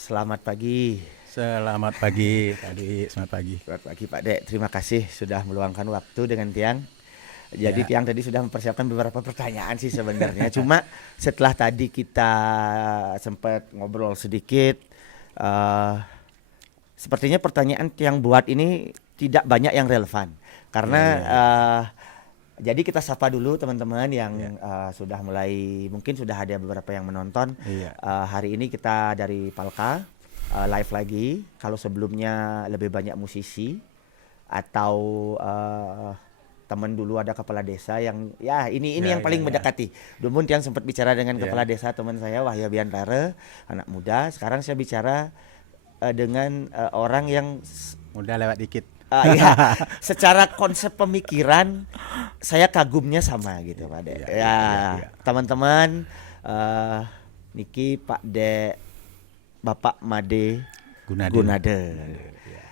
Selamat pagi. Selamat pagi, tadi selamat pagi. Selamat pagi Pak Dek. Terima kasih sudah meluangkan waktu dengan Tiang. Jadi Ya, Tiang tadi sudah mempersiapkan beberapa pertanyaan sih sebenarnya. Cuma setelah tadi kita sempat ngobrol sedikit, eh, sepertinya pertanyaan Tiang buat ini tidak banyak yang relevan. Karena ya. jadi kita sapa dulu teman-teman yang Ya. sudah mulai, mungkin sudah ada beberapa yang menonton. Iya. Hari ini kita dari Palka live lagi. Kalau sebelumnya lebih banyak musisi atau teman dulu ada kepala desa yang ya ini Ya, yang paling ya. mendekati. Dulu yang sempat bicara dengan Ya. kepala desa teman saya Wahya Biantara, anak muda. Sekarang saya bicara dengan orang yang Udah lewat dikit. ya, secara konsep pemikiran saya kagumnya sama gitu Pak Dek. Iya, Ya, iya. teman-teman, Niki, Pak Dek, Bapak Made Gunade. Gunade Ya.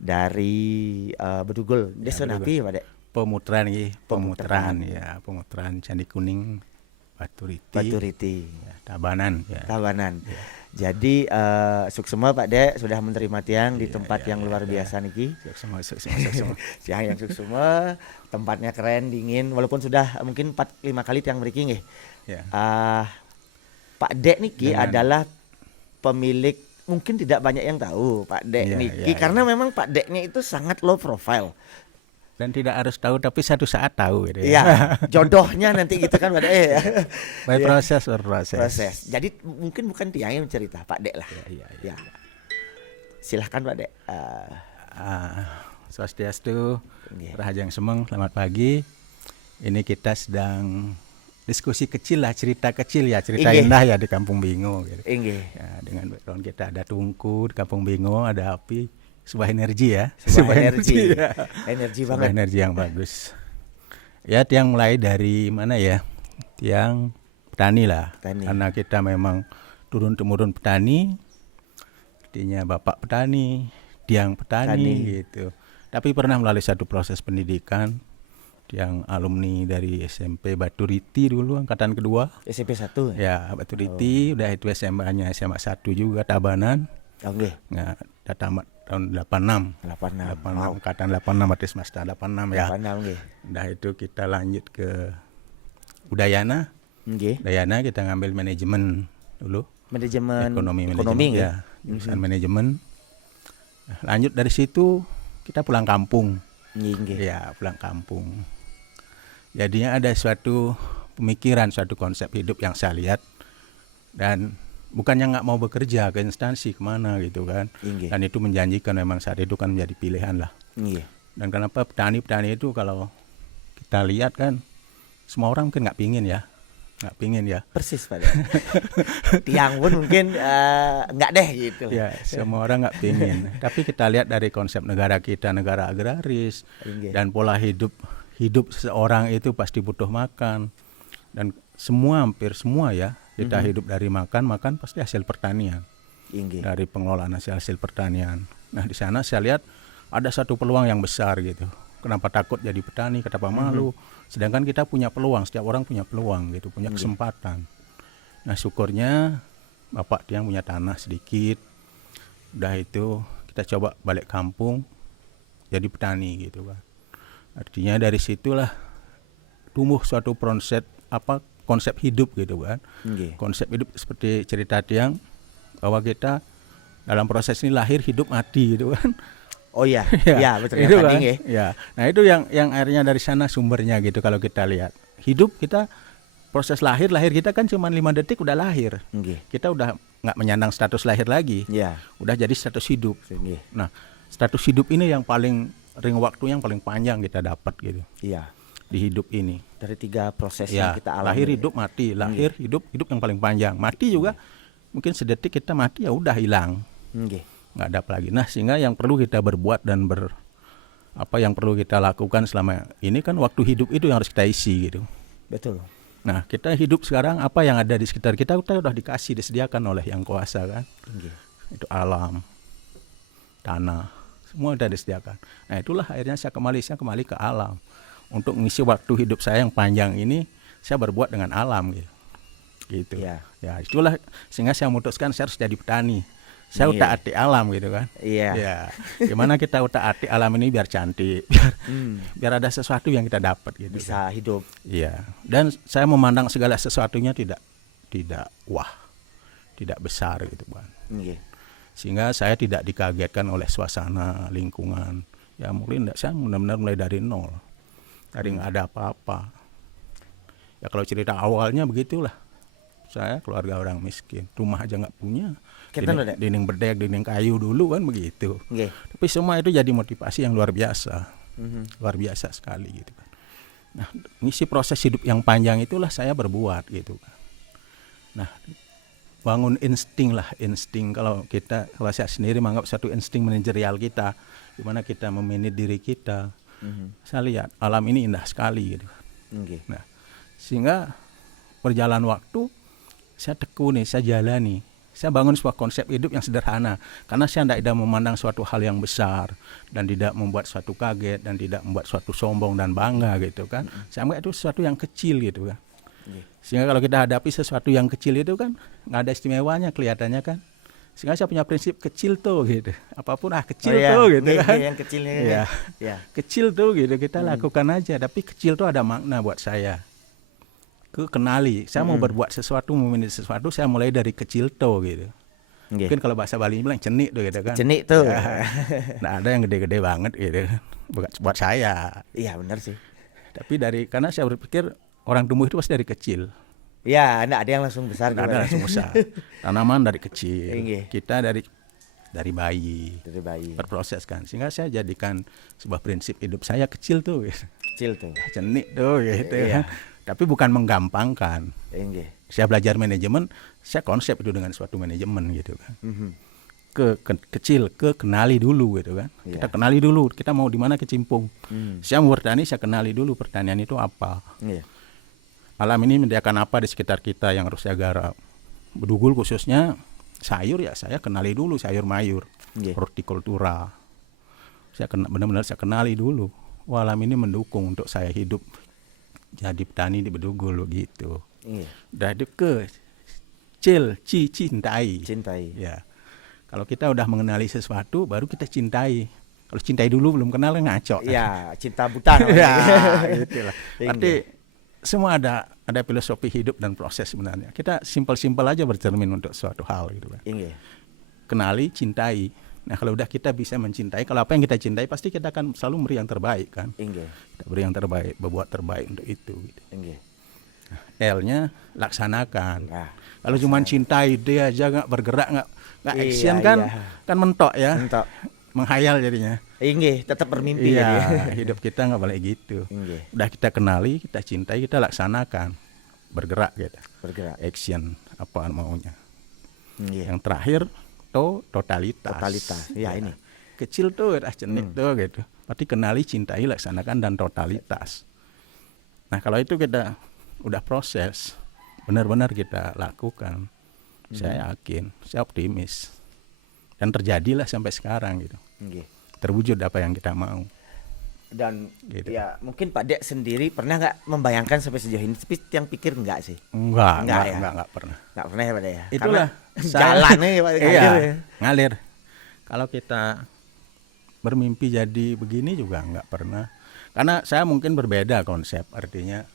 dari Bedugul. Desa Bedugul. napi Pak Dek? Pemutaran nih, Pemutaran. pemutaran Candi Kuning, Baturiti, Baturiti, Tabanan, ya. Tabanan. Ya. Jadi suksema Pak Dek sudah menerima Tiang di tempat yang luar biasa niki. Semua. Siang yang suksema, tempatnya keren, dingin, walaupun sudah mungkin 4-5 kali Tiang mriki nggih. Ya. Pak Dek niki Dengan- adalah pemilik, mungkin tidak banyak yang tahu Pak Dek Iya, niki iya, karena iya. memang Pak Deknya itu sangat low profile. Dan tidak harus tahu, tapi satu saat tahu gitu ya. Iya, jodohnya nanti gitu kan Pak Dek ya. By Iya. proses. Proses. Jadi mungkin bukan Tiang yang cerita, Pak Dek lah. Iya. Ya. Silahkan Pak Dek. Swastiastu, Nggih. Rahajang Semeng, selamat pagi. Ini kita sedang diskusi kecil lah, cerita kecil ya, cerita Inggih. indah ya di Kampung Bingo gitu. Inggih. Ya, dengan background kita ada tungku di Kampung Bingo, ada api, sebuah energi ya. Sebuah energi. ya. Energi Sebuah banget. energi yang bagus. Ya, Tiang mulai dari mana ya? Tiang petani lah. Petani. Karena kita memang turun-temurun petani. Artinya bapak petani, Tiang petani gitu. Tapi pernah melalui satu proses pendidikan. Tiang alumni dari SMP Baturiti dulu angkatan kedua. SMP 1. Ya, Baturiti, udah itu SMA-nya SMA 1 juga Tabanan. Oh, nggih. Nah, udah tamat tahun 86. 86. 86 Wow. angkatan 86 berarti semester 86 ya. 86 nggih. Udah itu kita lanjut ke Udayana. Nggih. Udayana kita ngambil manajemen dulu. Manajemen Ekonomi nggih. ya. Jurusan manajemen. Nah, lanjut dari situ kita pulang kampung. Nggih. Ya, pulang kampung. Jadinya ada suatu pemikiran, suatu konsep hidup yang saya lihat. Dan bukannya nggak mau bekerja ke instansi kemana gitu kan. Nggih. Dan itu menjanjikan, memang saat itu kan menjadi pilihan lah. Nggih. Dan kenapa petani-petani itu kalau kita lihat kan semua orang mungkin nggak pingin ya. Persis Pak Dek. Tiang pun mungkin nggak deh gitu. Ya, semua orang nggak pingin. Tapi kita lihat dari konsep negara kita, negara agraris, Nggih. dan pola hidup seseorang itu pasti butuh makan. Dan hampir semua ya, kita hidup dari makan pasti hasil pertanian. Nggih. Dari pengelolaan hasil pertanian. Nah, di sana saya lihat ada satu peluang yang besar gitu. Kenapa takut jadi petani, kenapa malu? Sedangkan kita punya peluang, setiap orang punya peluang gitu, punya kesempatan. Nah, syukurnya Bapak Tiang punya tanah sedikit. Udah itu kita coba balik kampung jadi petani gitu kan. Artinya dari situlah tumbuh suatu konsep hidup gitu kan. Nggih. Konsep hidup seperti cerita Tiang bahwa kita dalam proses ini lahir, hidup, mati gitu kan. Oh iya. Ya, betul Itu tadi kan. nggih. Ya. Nah, itu yang akhirnya dari sana sumbernya gitu kalau kita lihat. Hidup kita, proses lahir kita kan cuma 5 detik udah lahir. Nggih. Kita udah nggak menyandang status lahir lagi. Ya. Udah jadi status hidup. Nggih. Nah, status hidup ini yang paling ring waktu yang paling panjang kita dapat gitu Iya. di hidup ini. Dari 3 proses yang Ya, kita alami. lahir, hidup, mati. Lahir, hidup yang paling panjang. Mati juga mungkin sedetik kita mati ya udah hilang. Nggih. Nggak ada lagi. Nah, sehingga yang perlu kita berbuat dan yang perlu kita lakukan selama ini kan waktu hidup itu yang harus kita isi gitu. Betul. Nah, kita hidup sekarang apa yang ada di sekitar kita udah disediakan oleh Yang Kuasa kan. Nggih. Itu alam, tanah, semua udah disediakan. Nah, itulah akhirnya saya kembali ke alam. Untuk mengisi waktu hidup saya yang panjang ini, saya berbuat dengan alam gitu. Ya. Ya, itulah sehingga saya memutuskan saya harus jadi petani. Saya Iya. utak-atik alam gitu kan. Iya. Ya, gimana kita utak-atik alam ini biar cantik, biar biar ada sesuatu yang kita dapat gitu. Bisa hidup. Iya. Dan saya memandang segala sesuatunya tidak wah, tidak besar gitu kan. Nggih. Sehingga saya tidak dikagetkan oleh suasana lingkungan. Ya mungkin saya benar-benar mulai dari nol, dari nggak ada apa-apa. Ya kalau cerita awalnya begitulah. Saya keluarga orang miskin, rumah aja nggak punya. Kita udah. Dinding berdek, dinding kayu dulu kan begitu. Nggih. Tapi semua itu jadi motivasi yang luar biasa, luar biasa sekali gitu kan. Nah, ngisi proses hidup yang panjang itulah saya berbuat gitu kan. Nah, bangun insting kalau saya sendiri menganggap satu insting manajerial kita, di mana kita memanage diri kita. Saya lihat alam ini indah sekali gitu. Nggih. Nah, sehingga berjalan waktu saya tekuni, saya jalani. Saya bangun sebuah konsep hidup yang sederhana karena saya tidak memandang suatu hal yang besar dan tidak membuat suatu kaget dan tidak membuat suatu sombong dan bangga gitu kan. Saya anggap itu sesuatu yang kecil gitu kan. Sehingga kalau kita hadapi sesuatu yang kecil itu kan nggak ada istimewanya kelihatannya kan. Sehingga saya punya prinsip kecil tuh gitu. Apapun kecil tuh gitu kan. Yang kecilnya. Iya. Ya. Kecil tuh gitu kita lakukan aja, tapi kecil tuh ada makna buat saya. Kenali, saya mau berbuat sesuatu, mau manage sesuatu, saya mulai dari kecil tuh gitu. Nggih. Mungkin kalau bahasa Bali bilang cenik tuh gitu kan. Cenik tuh. Ya. Nah, ada yang gede-gede banget gitu buat saya. Iya benar sih. Tapi karena saya berpikir orang tumbuh itu pasti dari kecil. Ya, enggak ada yang langsung besar. Nggak ada langsung besar. Tanaman dari kecil. Nggih. Kita dari bayi. Dari bayi. Berproses kan. Sehingga saya jadikan sebuah prinsip hidup saya kecil tuh. Gitu. Kecil tuh. Cenik tuh gitu Iya. Tapi bukan menggampangkan. Nggih. Saya belajar manajemen, saya konsep itu dengan suatu manajemen gitu kan. Kecil, kenali dulu gitu kan. Iya. Kita kenali dulu, kita mau di mana kecimpung. Saya mau bertani, saya kenali dulu pertanian itu apa. Iya. Alam ini menyediakan apa di sekitar kita yang harus saya garap. Bedugul khususnya sayur ya saya kenali dulu sayur mayur, Nggih. hortikultura. Benar-benar saya kenali dulu. Wah, alam ini mendukung untuk saya hidup jadi petani di Bedugul begitu. Iya. Dari cintai. Cintai. Ya. Kalau kita udah mengenali sesuatu, baru kita cintai. Kalau cintai dulu belum kenal ngaco. Iya, cinta buta namanya. Ya, gitulah. Iya. Berarti semua ada filosofi hidup dan proses sebenarnya. Kita simpel-simpel aja bercermin untuk suatu hal gitu kan. Nggih. Kenali, cintai. Nah, kalau udah kita bisa mencintai, kalau apa yang kita cintai pasti kita akan selalu beri yang terbaik kan. Nggih. Kita beri yang terbaik, berbuat terbaik untuk itu gitu. Nggih. L-nya laksanakan. Nah, Kalau cuma cintai dia aja nggak bergerak nggak Iya, action kan iya. kan mentok ya, entok. menghayal jadinya. Nggih, tetap bermimpi Iya, jadi. hidup kita nggak boleh gitu. Nggih. Udah kita kenali, kita cintai, kita laksanakan, bergerak gitu, Bergerak. action apa maunya. Nggih. Yang terakhir totalitas. Totalitas. Ya, ini. Kecil tuh, cenik tuh gitu. Berarti kenali, cintai, laksanakan dan totalitas. Nah kalau itu kita udah proses, benar-benar kita lakukan. Saya yakin, saya optimis. Dan terjadilah sampai sekarang gitu. Nggih. Terwujud apa yang kita mau. Dan Gitu. ya mungkin Pak Dek sendiri pernah nggak membayangkan sampai sejauh ini? Tapi yang pikir enggak sih? Enggak ya? pernah. Nggak pernah ya Pak Dek ya? Itulah Karena jalannya ya Pak Dek, iya, ngalir ya. ngalir. Kalau kita bermimpi jadi begini juga enggak pernah. Karena saya mungkin berbeda konsep, artinya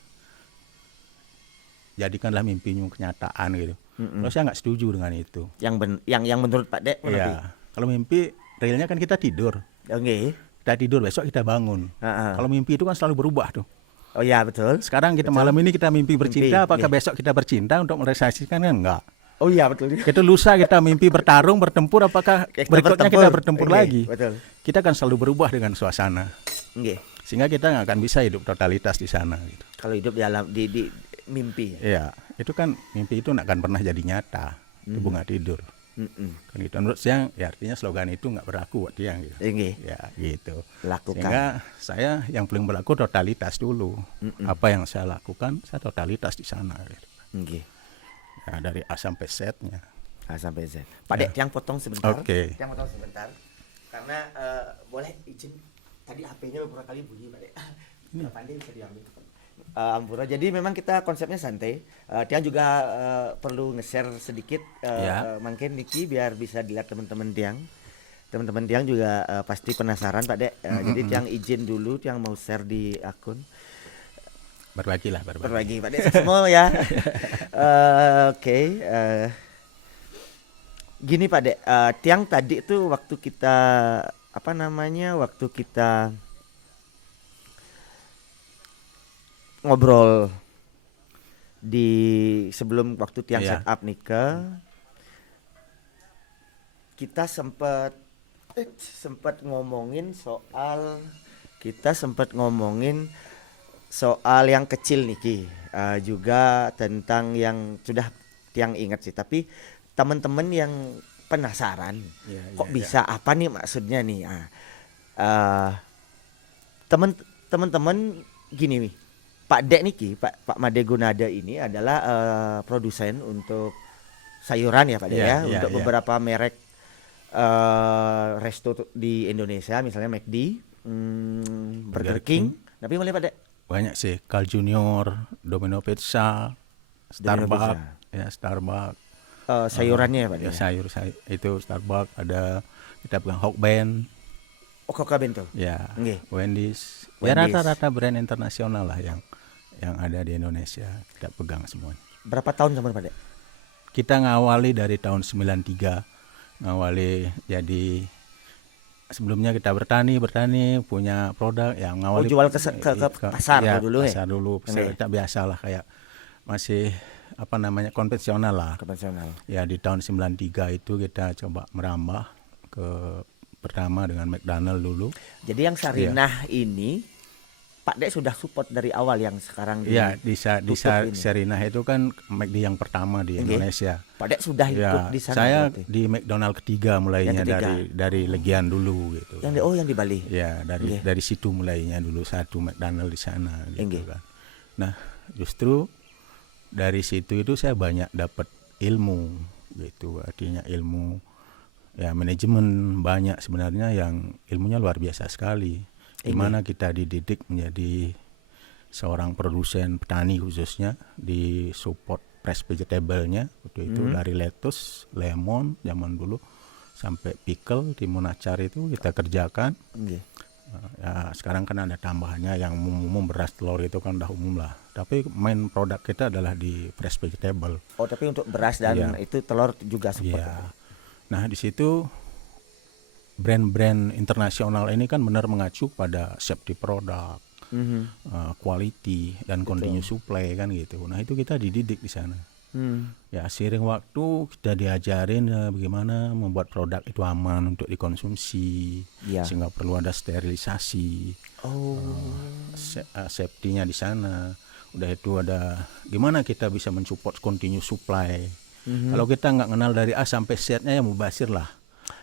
jadikanlah mimpimu kenyataan gitu. Kalau saya nggak setuju dengan itu. Yang menurut Pak Dek mana? Iya. Kalau mimpi realnya kan kita tidur. Nggih. Kita tidur, besok kita bangun. Heeh. Kalau mimpi itu kan selalu berubah tuh. Oh iya betul. Sekarang kita malam ini kita mimpi bercinta, Mimpi, apakah iya. besok kita bercinta untuk merealisasikan kan enggak. Oh iya betul. Kita lusa kita mimpi bertarung, bertempur, apakah berikutnya kita bertempur Nggih, lagi. Betul. Kita akan selalu berubah dengan suasana. Nggih. Sehingga kita nggak akan bisa hidup totalitas di sana gitu. Kalau hidup dalam di mimpi. Iya, itu kan mimpi itu nggak akan pernah jadi nyata. Itu bunga tidur. Kan gitu. Menurut saya ya artinya slogan itu nggak berlaku buat dia gitu. Nggih. Ya gitu. Lakukan. Sehingga saya yang paling berlaku totalitas dulu. Apa yang saya lakukan, saya totalitas di sana gitu. Nggih. Ya, dari A sampai Z-nya. A sampai Z. Pak Dek, yang potong sebentar. Oke. Yang potong sebentar. Karena boleh izin tadi HP-nya beberapa kali bunyi Pak Dek. Pandai bisa diambil. Ampura. Jadi memang kita konsepnya santai. Tiang juga perlu nge-share sedikit Ya. mungkin Niki biar bisa dilihat teman-teman Tiang. Teman-teman Tiang juga pasti penasaran Pak Dek. Jadi Tiang izin dulu, Tiang mau share di akun. Berbagilah. Berbagi Pak Dek semua ya. Oke. Gini Pak Dek, Tiang tadi tuh waktu kita waktu kita ngobrol di sebelum waktu Tiang Iya. setup nikah, kita sempat ngomongin soal yang kecil nih Ki. Juga tentang yang sudah Tiang ingat sih, tapi teman-teman yang penasaran Iya, kok iya, bisa apa nih maksudnya nih. Teman-teman gini nih, Pak Dek Niki, Pak Made Gunada ini adalah produsen untuk sayuran ya Pak Dek Iya, ya, iya, untuk iya. beberapa merek resto di Indonesia, misalnya McD, Burger Burger King. King. Tapi boleh Pak Dek? Banyak sih, Carl Junior, Domino Pizza, Starbucks, Pizza. ya Starbucks. Sayurannya ya Pak Dek. Ya sayur itu Starbucks, ada kita pegang Hawk Band, Oh Coca Bento. ya Nggih. Wendy's. Ya Wendy's. rata-rata brand internasional lah yang ada di Indonesia kita pegang semuanya. Berapa tahun sama Pak Dek? Kita ngawali dari tahun 93, ngawali jadi sebelumnya kita bertani punya produk yang ngawali jual ke pasar ya, dulu ya? pasar dulu Oke. kita biasalah kayak masih konvensional lah. Konvensional. Ya di tahun 93 itu kita coba merambah ke pertama dengan McDonald dulu. Jadi yang Sarinah ini Pak Dek sudah support dari awal yang sekarang Iya, di tutup ini. Sarinah itu kan McD yang pertama di Oke. Indonesia. Pak Dek sudah ikut Ya, di sana saya berarti. di McDonald ketiga mulainya Yang ketiga. dari Legian dulu gitu. Yang di Bali. Ya, Oke. dari situ mulainya dulu satu McDonald di sana gitu Oke. kan. Nah, justru dari situ itu saya banyak dapat ilmu gitu. Artinya ilmu ya manajemen banyak sebenarnya yang ilmunya luar biasa sekali. Di mana kita dididik menjadi seorang produsen petani khususnya di support fresh vegetable-nya waktu itu dari lettuce, lemon zaman dulu sampai pickle, timun acar itu kita kerjakan. Nggih. Ya sekarang kan ada tambahannya yang umum beras telur itu kan udah umum lah. Tapi main produk kita adalah di fresh vegetable. Oh, tapi untuk beras dan Iya. itu telur juga support. Iya. Nah di situ brand-brand internasional ini kan benar mengacu pada safety product, quality dan continuous supply kan gitu. Nah itu kita dididik di sana. Ya seiring waktu kita diajarin bagaimana membuat produk itu aman untuk dikonsumsi, Iya. sehingga perlu ada sterilisasi, Oh. safety-nya di sana. Udah itu ada gimana kita bisa mensupport continuous supply. Kalau kita nggak kenal dari A sampai Z-nya ya mubazir lah.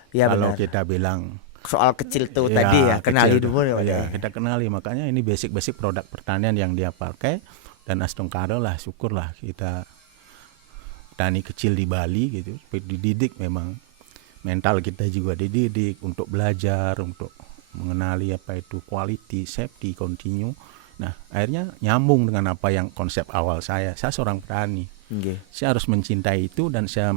Iya Kalau benar. kita bilang Soal kecil tuh tadi ya, kenali kecil. dulu ya Pak Ya, Dek. kita kenali, makanya ini basic produk pertanian yang dia pakai. Dan astungkaro lah, syukurlah kita petani kecil di Bali gitu, dididik memang. Mental kita juga dididik untuk belajar, untuk mengenali apa itu quality, safety, continue. Nah akhirnya nyambung dengan apa yang konsep awal saya seorang petani. Nggih. Saya harus mencintai itu dan saya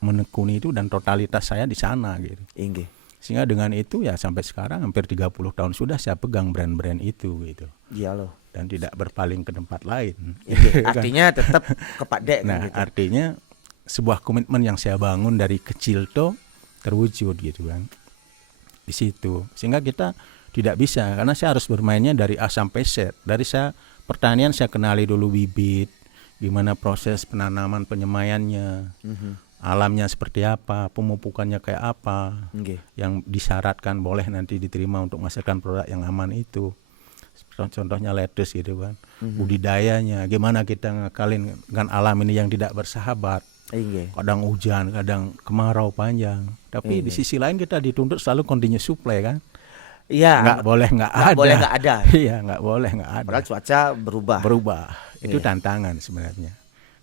menekuni itu dan totalitas saya di sana gitu. Nggih. Sehingga dengan itu ya sampai sekarang hampir 30 tahun sudah saya pegang brand-brand itu gitu. Iya loh. Dan tidak berpaling ke tempat lain. Nggih. Artinya tetap ke Pak Dek kan Nah, gitu. artinya sebuah komitmen yang saya bangun dari kecil tuh terwujud gitu kan. Di situ. Sehingga kita tidak bisa karena saya harus bermainnya dari A sampai Z. Dari saya pertanian saya kenali dulu bibit, gimana proses penanaman penyemaiannya. Alamnya seperti apa, pemupukannya kayak apa, Nggih. yang disyaratkan boleh nanti diterima untuk menghasilkan produk yang aman itu. Contohnya lettuce gitu kan. Budidayanya, gimana kita ngakalin dengan alam ini yang tidak bersahabat. Nggih. Kadang hujan, kadang kemarau panjang. Tapi di sisi lain kita dituntut selalu continuous supply kan. Iya. Nggak boleh nggak ada. boleh nggak ada. Iya, nggak boleh nggak ada. Padahal cuaca berubah. Itu tantangan sebenarnya.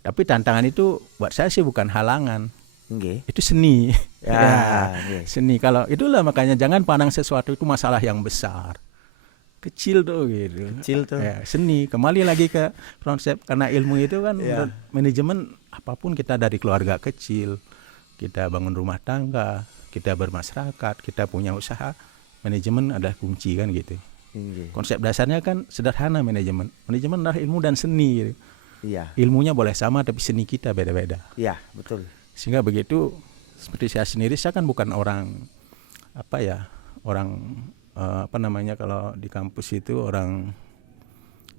Tapi tantangan itu buat saya sih bukan halangan. Nggih. Itu seni. Ya, nggih. Seni. Kalau itulah makanya jangan pandang sesuatu itu masalah yang besar. kecil tuh gitu. Kecil tuh. Ya, seni. Kembali lagi ke konsep, karena ilmu itu kan Iya. manajemen apapun, kita dari keluarga kecil, kita bangun rumah tangga, kita bermasyarakat, kita punya usaha, manajemen adalah kunci kan gitu. Inggih. Konsep dasarnya kan sederhana manajemen. Manajemen adalah ilmu dan seni gitu. Iya. Ilmunya boleh sama tapi seni kita beda-beda. Iya, betul. Sehingga begitu, seperti saya sendiri, saya kan bukan orang kalau di kampus itu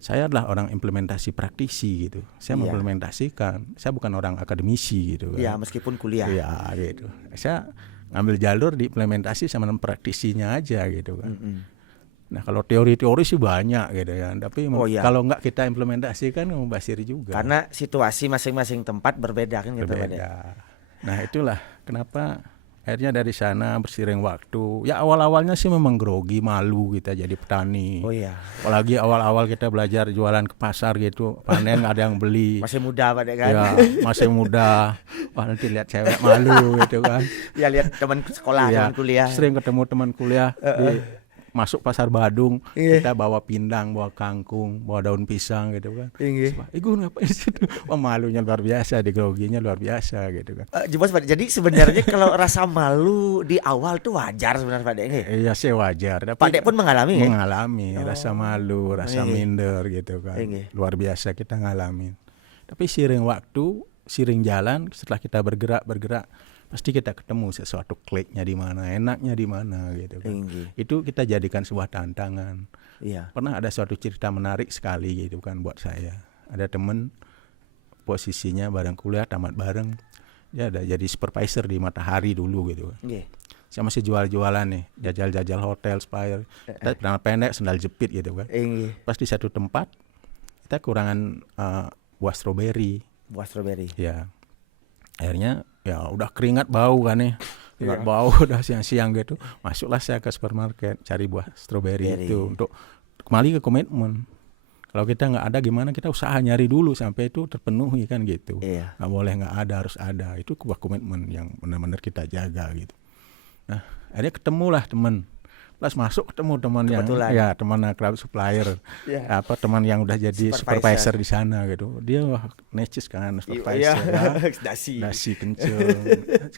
saya adalah orang implementasi praktisi gitu. Saya Iya. mengimplementasikan. Saya bukan orang akademisi gitu kan. Iya, meskipun kuliah. Iya gitu. Saya ngambil jalur di implementasi sama praktisinya aja gitu kan. Nah kalau teori-teori sih banyak gitu ya, tapi Oh, iya. kalau nggak kita implementasikan mubazir juga. Karena situasi masing-masing tempat berbeda kan gitu, Pak Dek. Berbeda. Nah itulah kenapa akhirnya dari sana berseiring waktu. Ya awal-awalnya sih memang grogi, malu kita jadi petani. Oh iya. Apalagi awal-awal kita belajar jualan ke pasar gitu, panen nggak ada yang beli. Masih muda, Pak Dek kan. Ya masih muda. Wah nanti lihat cewek malu gitu kan. Ya lihat teman sekolah, Iya, teman kuliah. sering ketemu teman kuliah masuk pasar Badung, Iya. kita bawa pindang, bawa kangkung, bawa daun pisang gitu kan. Inggih. Gue ngapain di situ? Wah malunya luar biasa, digroginya luar biasa gitu kan. Jebos, Pak Dek. Jadi sebenarnya kalau rasa malu di awal tuh wajar sebenarnya, Pak Dek. Nggih? Iya sih wajar. Tapi Pak Dek pun mengalami ya? mengalami rasa malu, rasa Iya. minder gitu kan. Iya. Luar biasa kita ngalamin. Tapi seiring waktu, seiring jalan, setelah kita bergerak, pasti kita ketemu sesuatu kliknya di mana, enaknya di mana gitu kan. Inggih. Itu kita jadikan sebuah tantangan. Iya. Pernah ada suatu cerita menarik sekali gitu kan buat saya. Ada temen posisinya bareng kuliah, tamat bareng. Dia ada jadi supervisor di Matahari dulu gitu kan. Nggih. Saya masih jual-jualan nih, jajal-jajal hotel, Spire. Kita celana pendek, sandal jepit gitu kan. Inggih. Pas di satu tempat, kita kurangan buah stroberi. Buah stroberi. Ya, akhirnya ya udah keringat bau kan nih. Keringat Iya. bau udah siang-siang gitu. Masuklah saya ke supermarket cari buah stroberi Beri. itu untuk kembali ke komitmen. Kalau kita nggak ada gimana, kita usaha nyari dulu sampai itu terpenuhi kan gitu. Iya. Nggak boleh nggak ada, harus ada. Itu sebuah komitmen yang benar-benar kita jaga gitu. Nah akhirnya ketemulah teman. Pas masuk ketemu teman yang Kebetulan. ya teman akrab supplier, Iya. teman yang udah jadi Supervisor. supervisor di sana gitu. Dia wah necis kan Iya. supervisor. Ya. Dasi. Nasi kenceng,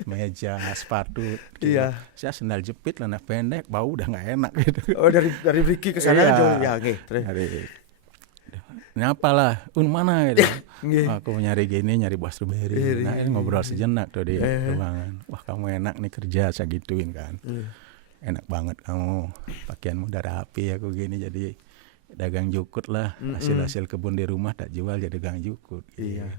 meja, sepatu. Gitu. Iya. Saya sandal jepit, celana pendek, bau udah nggak enak gitu. Oh, dari Ricky ke sana Iya. jauh. Ya, oke. Terus. Nyapa lah, mana gitu. Nggih. Aku nyari gini, nyari buah stroberi. Nah, ini ngobrol sejenak tuh di ruangan. Wah, kamu enak nih kerja, saya gituin kan. Enak banget kamu, pakaianmu udah rapi, aku gini jadi dagang jukut lah. Hasil-hasil kebun di rumah tak jual jadi dagang jukut. Gitu. Iya.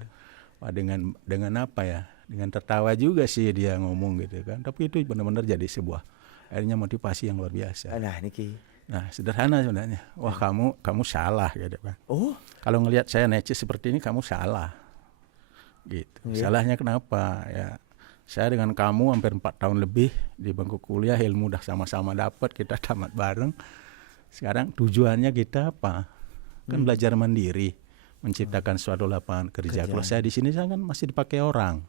Wah, dengan apa ya? Dengan tertawa juga sih dia ngomong gitu kan. Tapi itu benar-benar jadi sebuah akhirnya motivasi yang luar biasa. Nah, niki. Nah, sederhana sebenarnya. Wah, kamu salah gitu kan. Oh, Kalau ngelihat saya necis seperti ini, kamu salah. Gitu. Iya. Salahnya kenapa? Ya, saya dengan kamu hampir 4 tahun lebih di bangku kuliah, ilmu udah sama-sama dapat, kita tamat bareng. Sekarang tujuannya kita apa? Kan belajar mandiri, menciptakan suatu lapangan kerja. Kalau saya di sini saya kan masih dipakai orang.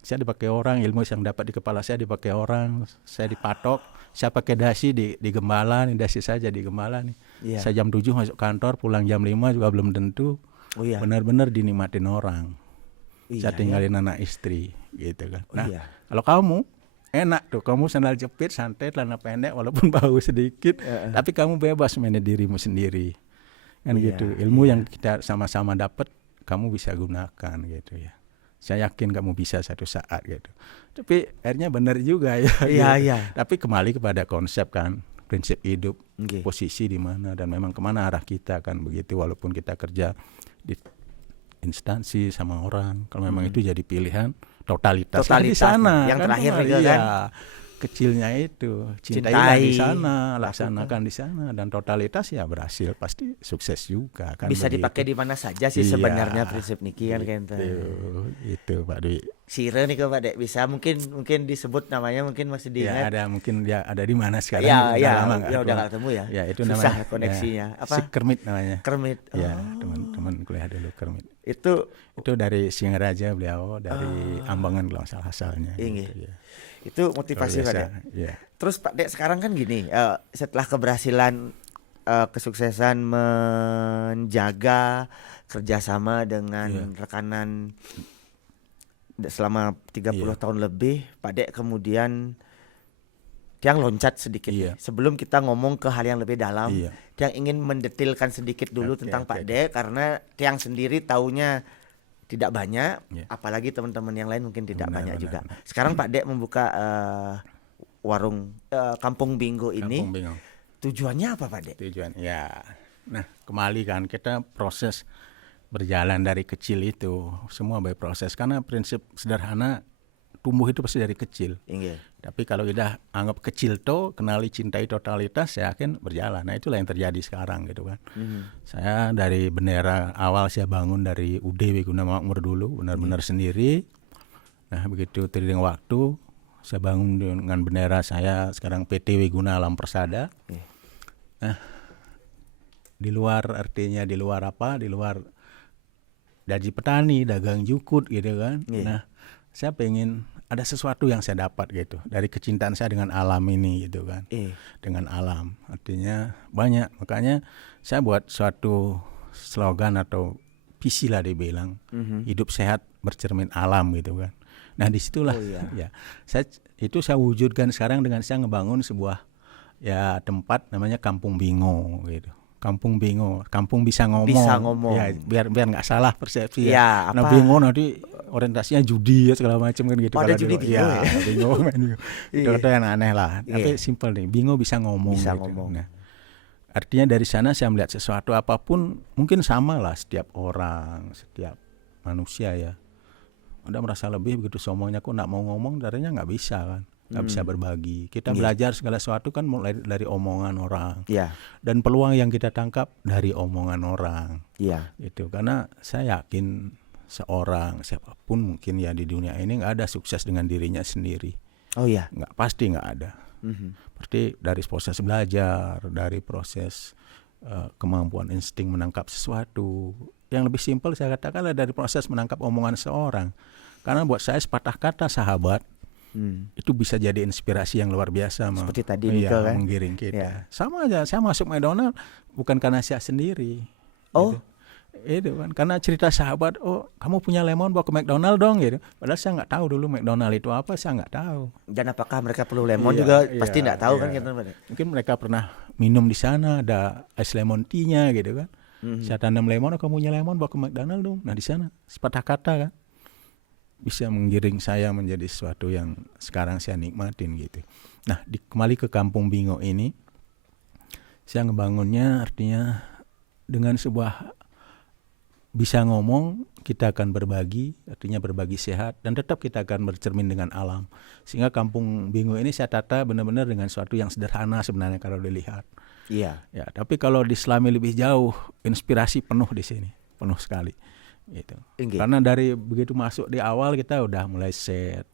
Saya dipakai orang, ilmu yang dapat di kepala saya dipakai orang, saya dipatok, saya pakai dasi di gembala nih, dasi saya jadi gembala nih. Iya. Saya jam 7 masuk kantor, pulang jam 5 juga belum tentu. Oh iya. Benar-benar dinikmatin orang. Iya, Saya tinggalin anak istri gitu kan. Oh, Nah, iya. kalau kamu enak tuh, kamu sandal jepit, santai, celana pendek walaupun bau sedikit, tapi kamu bebas manage dirimu sendiri. Kan Iya, gitu. Ilmu yang kita sama-sama dapat, kamu bisa gunakan gitu ya. Saya yakin kamu bisa satu saat gitu. Tapi akhirnya benar juga ya. Iya, gitu. iya. Tapi kembali kepada konsep kan, prinsip hidup, Nggih. posisi di mana dan memang kemana arah kita kan begitu. Walaupun kita kerja di instansi sama orang, kalau memang itu jadi pilihan, totalitas kan di Totalitas sana. yang kan terakhir kemarin, juga kan. iya. Kecilnya itu cintailah di Cintai. sana, laksanakan di sana, dan totalitas ya berhasil, pasti sukses juga kan. Bisa begitu. dipakai di mana saja sih Iya. sebenarnya prinsip niki kan Gitu, kente. itu Pak Dwi. Sire nih Pak Dek, bisa mungkin disebut namanya, mungkin masih Ya diingat. ada mungkin dia ada di mana sekarang? Ya, Udah ya, lama nggak ya udah keluar. nggak ketemu ya. Ya itu Susah namanya koneksinya. ya, Apa? si Kermit namanya. Kermit. Ya Oh. teman-teman kuliah dulu Kermit. Itu Itu dari Singaraja beliau, dari Ambangan kalau salah asalnya. Iya. Gitu, ya. itu motivasi Pak Luar Dek. biasa, ya. Terus Pak Dek sekarang kan gini, setelah keberhasilan kesuksesan menjaga kerjasama dengan Iya. rekanan selama 30 Iya. tahun lebih, Pak Dek kemudian Tiang loncat sedikit Iya. nih. Sebelum kita ngomong ke hal yang lebih dalam, Iya. Tiang ingin mendetilkan sedikit dulu Oke, tentang oke, Pak oke. Dek karena Tiang sendiri taunya tidak banyak, Iya. apalagi teman-teman yang lain mungkin tidak Benar, banyak benar, juga. benar. Sekarang Pak Dek membuka warung Kampung Bingo ini. Kampung Bingo. Tujuannya apa Pak Dek? Tujuan ya. Nah, kembali kan kita proses berjalan dari kecil itu semua by proses karena prinsip sederhana tumbuh itu pasti dari kecil. Inggih. Tapi kalau udah anggap kecil tuh kenali cintai totalitas saya yakin berjalan. Nah, itulah yang terjadi sekarang gitu kan. Saya dari bendera awal saya bangun dari UD Wiguna Makmur dulu benar-benar sendiri. Nah, begitu teriring waktu saya bangun dengan bendera saya sekarang PT Wiguna Alam Persada. Nah, di luar artinya di luar apa? Di luar gaji petani, dagang jukut gitu kan. Iya. Nah, saya pengen ada sesuatu yang saya dapat gitu dari kecintaan saya dengan alam ini gitu kan. Dengan alam. Artinya banyak. Makanya saya buat suatu slogan atau visi lah dibilang. Hidup sehat bercermin alam gitu kan. Nah, disitulah ya. Saya wujudkan sekarang dengan saya ngebangun sebuah ya tempat namanya Kampung Bingo gitu. Kampung Bingo, kampung bisa ngomong. Bisa ngomong. Ya, biar nggak salah persepsi Ya, Nah, apa? bingo nanti orientasinya judi ya segala macam kan gitu. Oh, ada Kalau judi dulu, bingo ya, ya? bingo main bingo. Itu Iya. kata yang aneh lah. Tapi Iya. simpel nih, bingo bisa ngomong Bisa gitu. ngomong. Nah, artinya dari sana saya melihat sesuatu apapun mungkin sama lah setiap orang, setiap manusia ya. Anda merasa lebih begitu sombongnya kok nggak mau ngomong, darinya nggak bisa kan. Nggak bisa berbagi. Kita belajar segala sesuatu kan mulai dari omongan orang. Iya. Dan peluang yang kita tangkap dari omongan orang. Iya. Itu karena saya yakin seorang siapapun mungkin ya di dunia ini nggak ada sukses dengan dirinya sendiri. Oh iya. Nggak, pasti nggak ada. Seperti dari proses belajar, dari proses kemampuan insting menangkap sesuatu. Yang lebih simpel saya katakan adalah dari proses menangkap omongan seorang. Karena buat saya sepatah kata sahabat itu bisa jadi inspirasi yang luar biasa. Seperti tadi iya, Niko kan? menggiring kita. Iya. Sama aja, saya masuk McDonald bukan karena saya sendiri. Oh. Gitu. Itu kan karena cerita sahabat, oh kamu punya lemon bawa ke McDonald dong gitu. Padahal saya nggak tahu dulu McDonald itu apa, saya nggak tahu. Dan apakah mereka perlu lemon Iya, juga iya, pasti nggak tahu kan iya. gitu Pak Dek? Mungkin mereka pernah minum di sana ada ice lemon tea-nya gitu kan. Saya tanam lemon, oh, kamu punya lemon bawa ke McDonald dong. Nah di sana sepatah kata kan bisa menggiring saya menjadi sesuatu yang sekarang saya nikmatin gitu. Nah kembali ke Kampung Bingo ini, saya ngebangunnya artinya dengan sebuah bisa ngomong, kita akan berbagi, artinya berbagi sehat, dan tetap kita akan bercermin dengan alam. Sehingga Kampung Bingo ini saya tata benar-benar dengan sesuatu yang sederhana sebenarnya kalau dilihat. Iya. Ya, tapi kalau diselami lebih jauh, inspirasi penuh di sini, penuh sekali. Gitu. Inggih. Karena dari begitu masuk di awal kita udah mulai set.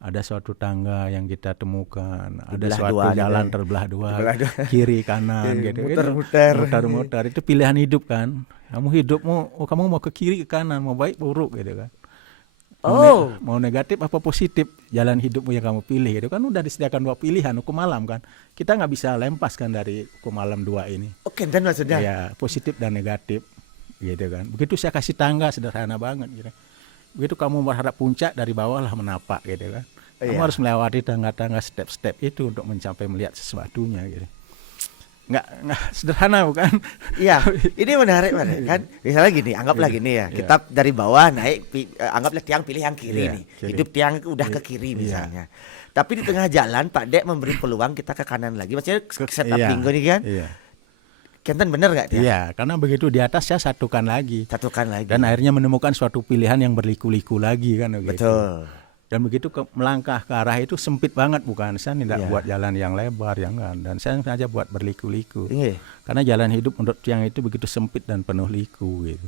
Ada suatu tangga yang kita temukan, ada Dibelah suatu dua, jalan gitu. terbelah dua, Terbelah dua. kiri kanan gitu. Muter-muter. Muter-muter. Itu pilihan hidup kan. Kamu hidupmu, kamu mau ke kiri ke kanan, mau baik buruk gitu kan. Mau negatif apa positif jalan hidupmu yang kamu pilih itu kan udah disediakan dua pilihan hukum alam kan. Kita nggak bisa lempaskan dari hukum alam dua ini. Oke, dan maksudnya. Ya positif dan negatif gitu kan. Begitu saya kasih tangga sederhana banget gitu. Begitu kamu berharap puncak dari bawah lah menapak gitu kan. Kamu Iya. harus melewati tangga-tangga step-step itu untuk mencapai melihat sesuatunya gitu. Nggak sederhana bukan? Iya, ini menarik Pak Dek. Kan misalnya gini, anggaplah gini ya. Kita dari bawah naik anggaplah Tiang pilih yang kiri Iya, nih. kiri. Hidup Tiang udah ke kiri misalnya. Tapi di tengah jalan Pak Dek memberi peluang kita ke kanan lagi. Maksudnya setup Iya, bingo nih kan. Iya. Kenten bener gak Tiang? Iya, karena begitu di atas saya satukan lagi. Satukan lagi. Dan akhirnya menemukan suatu pilihan yang berliku-liku lagi kan begitu. Betul. Dan begitu melangkah ke arah itu sempit banget bukan, saya tidak Iya. buat jalan yang lebar yang kan, dan saya sengaja buat berliku-liku. Iya. Karena jalan hidup menurut Tiang itu begitu sempit dan penuh liku gitu.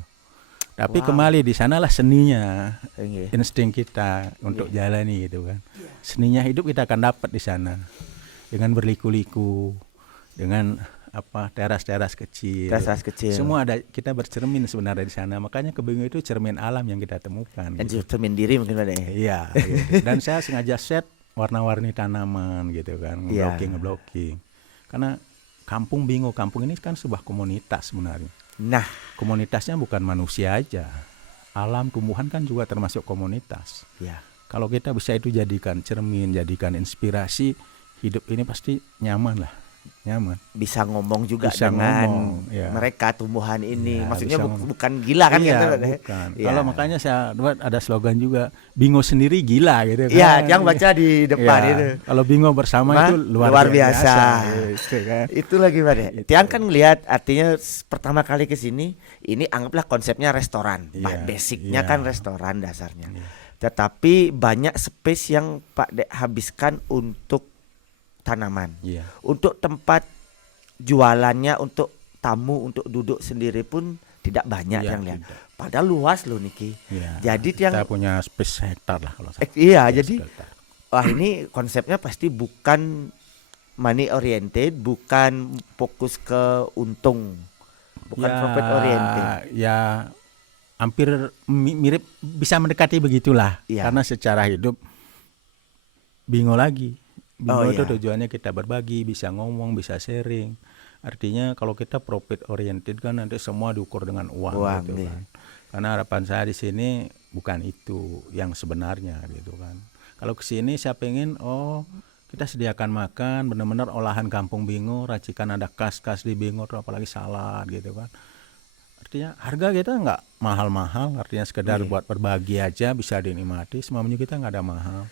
Tapi Wow. kembali di sanalah seninya, Iya. insting kita untuk jalani gitu kan. Seninya hidup kita akan dapat di sana dengan berliku-liku, dengan teras-teras kecil. Teras kecil. Semua ada, kita bercermin sebenarnya di sana. Makanya Kebingo itu cermin alam yang kita temukan. Dan gitu. cermin diri mungkin Pak Dek. Iya. Gitu. Dan saya sengaja set warna-warni tanaman gitu kan, Iya. ngeblocking. Karena Kampung Bingo, kampung ini kan sebuah komunitas sebenarnya. Nah, Komunitasnya bukan manusia aja, alam tumbuhan kan juga termasuk komunitas. ya Kalau kita bisa itu jadikan cermin, jadikan inspirasi, hidup ini pasti nyaman lah, nyaman. bisa ngomong juga Bisa dengan ngomong, ya. mereka tumbuhan ini. Iya, Maksudnya bisa ngomong. bukan gila kan Iya, gitu, Pak, bukan. Iya. Kalau makanya saya buat ada slogan juga, Bingo sendiri gila gitu kan. Iya, yang baca di depan Iya. itu. Kalau Bingo bersama Wah, itu luar biasa. Gitu kan. Itu lagi Pak Dek. Itu. Tiang kan ngelihat artinya pertama kali ke sini ini anggaplah konsepnya restoran. Iya, Basicnya iya. kan restoran dasarnya. Iya. Tetapi banyak space yang Pak Dek habiskan untuk tanaman. Iya. Untuk tempat jualannya, untuk tamu untuk duduk sendiri pun tidak banyak Iya, yang lihat. tidak. Padahal luas loh Niki. Iya. Jadi Kita tiang punya space hektar lah kalau saya. iya, Space jadi hektar. wah ini konsepnya pasti bukan money oriented, bukan fokus ke untung, bukan profit oriented. Ya hampir mirip, bisa mendekati begitulah. Iya. Karena secara hidup Bingo lagi. Bingo Oh, itu iya. tujuannya kita berbagi, bisa ngomong, bisa sharing. Artinya kalau kita profit oriented kan nanti semua diukur dengan uang Uang, gitu iya. kan. Karena harapan saya di sini bukan itu yang sebenarnya gitu kan. Kalau ke sini saya pengen kita sediakan makan benar-benar olahan kampung Bingo, racikan ada kas-kas di Bingo tuh, apalagi salad gitu kan. Artinya harga kita nggak mahal-mahal, artinya sekedar Iya. buat berbagi aja bisa dinikmati. Semua menu kita nggak ada mahal.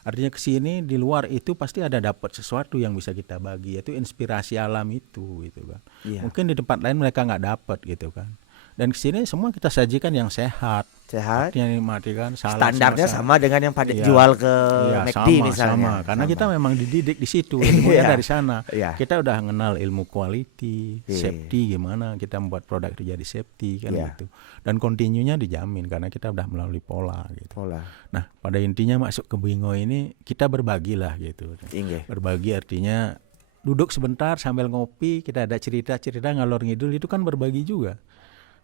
Artinya ke sini di luar itu pasti ada dapat sesuatu yang bisa kita bagi, yaitu inspirasi alam itu gitu kan. Iya. Mungkin di tempat lain mereka nggak dapat gitu kan. Dan ke sini semua kita sajikan yang sehat. Sehat. Artinya dinikmati kan. Salad Standarnya sama sama dengan yang Pak Dek Iya. jual ke Iya, McD misalnya. sama. Karena Sama. kita memang dididik di situ, ilmunya Iya. dari sana. Iya. Kita udah mengenal ilmu quality, Iya. safety gimana kita membuat produk itu jadi safety kan Iya. gitu. Dan continuenya dijamin karena kita udah melalui pola gitu. Pola. Nah, pada intinya masuk ke Bingo ini kita berbagi lah gitu. Inggih. Berbagi artinya duduk sebentar sambil ngopi, kita ada cerita-cerita ngalor ngidul, itu kan berbagi juga.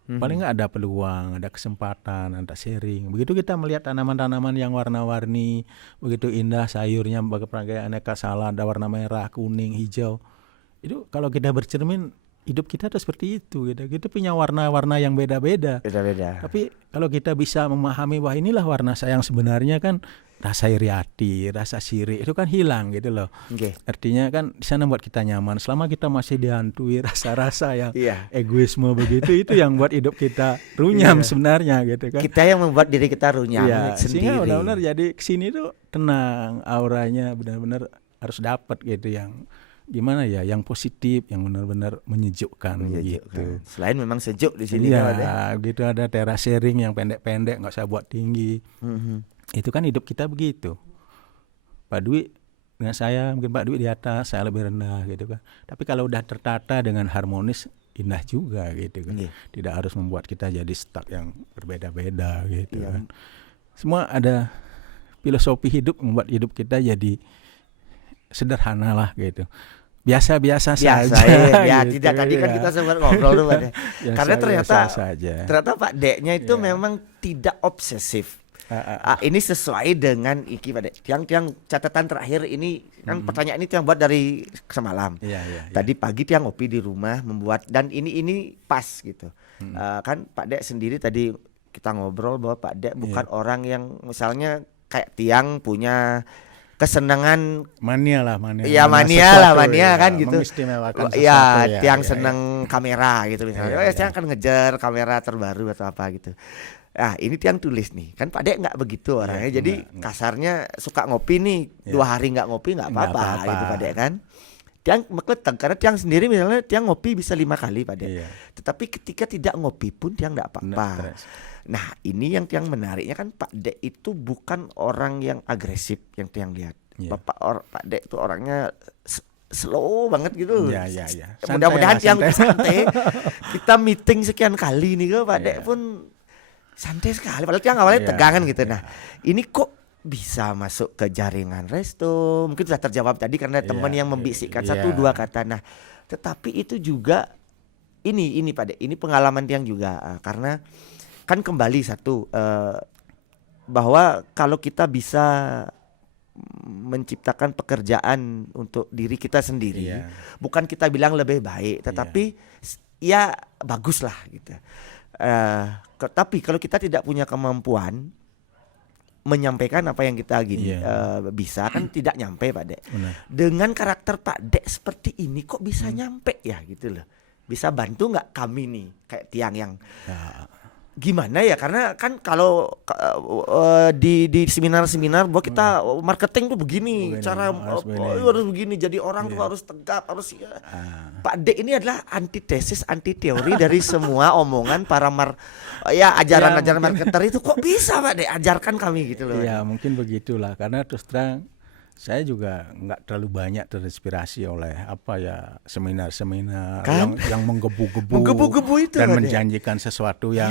Paling nggak ada peluang, ada kesempatan, ada sharing. Begitu kita melihat tanaman-tanaman yang warna-warni, begitu indah sayurnya, berbagai aneka salad, ada warna merah, kuning, hijau. Itu kalau kita bercermin, hidup kita tuh seperti itu. Kita punya warna-warna yang beda-beda. Beda-beda. Tapi kalau kita bisa memahami, wah inilah warna saya yang sebenarnya kan, rasa iri hati, rasa sirik, itu kan hilang gitu loh. Inggih. Artinya kan di sana buat kita nyaman. Selama kita masih dihantui rasa-rasa yang Iya. egoisme begitu, itu yang buat hidup kita runyam Iya. sebenarnya gitu kan. Kita yang membuat diri kita runyam Iya, sehingga sendiri. benar-benar jadi kesini tuh tenang, auranya benar-benar harus dapat gitu yang gimana ya, yang positif, yang benar-benar menyejukkan Menyejukkan. gitu. Selain memang sejuk di sini kan, Pak Dek. Iya, gitu ada teras sharing yang pendek-pendek, nggak usah buat tinggi. Mhm. Itu kan hidup kita begitu. Pak Dwi dengan saya, mungkin Pak Dwi di atas, saya lebih rendah gitu kan. Tapi kalau udah tertata dengan harmonis, indah juga gitu kan. Iya. Tidak harus membuat kita jadi stuck yang berbeda-beda gitu Iya. kan. Semua ada filosofi hidup membuat hidup kita jadi sederhana lah gitu. Biasa-biasa Biasa saja. ya, gitu, tidak tadi kan ya. kita sempat ngobrol tuh Pak Dek. Karena Biasa-biasa ternyata saja. Pak Deknya itu Iya. memang tidak obsesif. Ah, Ini sesuai dengan iki Pak Dek. Tiang catatan terakhir ini kan pertanyaan ini tiang buat dari semalam. Iya, iya, iya. Tadi pagi tiang ngopi di rumah membuat dan ini pas gitu. Kan Pak Dek sendiri tadi kita ngobrol bahwa Pak Dek bukan orang yang misalnya kayak tiang punya kesenangan. Mania lah, mania. Iya, mania sesuatu, lah, mania kan gitu. mengistimewakan sesuatu, Iya, ya, tiang ya, seneng kamera gitu misalnya. Iya, Oh ya, iya. tiang akan ngejar kamera terbaru atau apa gitu. Nah, ini tiang tulis nih. Kan Pak Dek nggak begitu orangnya. Iya, Jadi enggak. kasarnya suka ngopi nih, Iya. 2 hari nggak ngopi nggak Nggak apa-apa apa-apa. gitu Pak Dek kan. Tiang mekleteng karena tiang sendiri misalnya tiang ngopi bisa 5 kali Pak Dek. Iya. Tetapi ketika tidak ngopi pun tiang nggak Nggak apa-apa. stres. Nah, ini yang tiang menariknya kan Pak Dek itu bukan orang yang agresif yang tiang lihat. Iya. Pak Dek itu orangnya slow banget gitu. Iya, iya, iya. Mudah-mudahan Santai tiang lah, santai. Kita meeting sekian kali nih kok Pak Dek Iya. pun santai sekali. Padahal tiang awalnya Iya, tegangan gitu. iya. Nah, ini kok bisa masuk ke jaringan resto? Mungkin sudah terjawab tadi karena teman Iya, yang membisikkan iya. 1-2 kata. Nah, tetapi itu juga ini Pak Dek, ini pengalaman tiang juga karena kan kembali satu bahwa kalau kita bisa menciptakan pekerjaan untuk diri kita sendiri. Iya. Bukan kita bilang lebih baik, tetapi ya bagus lah gitu. Tapi kalau kita tidak punya kemampuan menyampaikan apa yang kita bisa, kan tidak nyampe Pak Dek. Benar. Dengan karakter Pak Dek seperti ini kok bisa nyampe ya gitu loh. Bisa bantu nggak kami nih kayak tiang yang gimana ya, karena kan kalau di seminar-seminar bahwa kita marketing tuh begini cara harus begini, jadi orang tuh harus tegap, harus Pak Dek ini adalah antitesis, anti teori dari semua omongan para ajaran-ajaran marketer itu. Kok bisa Pak Dek ajarkan kami gitu loh. Ya mungkin begitulah, karena terus terang saya juga nggak terlalu banyak terinspirasi oleh seminar-seminar Kan? yang menggebu-gebu Menggebu-gebu itu dan Pak Dek. menjanjikan sesuatu yang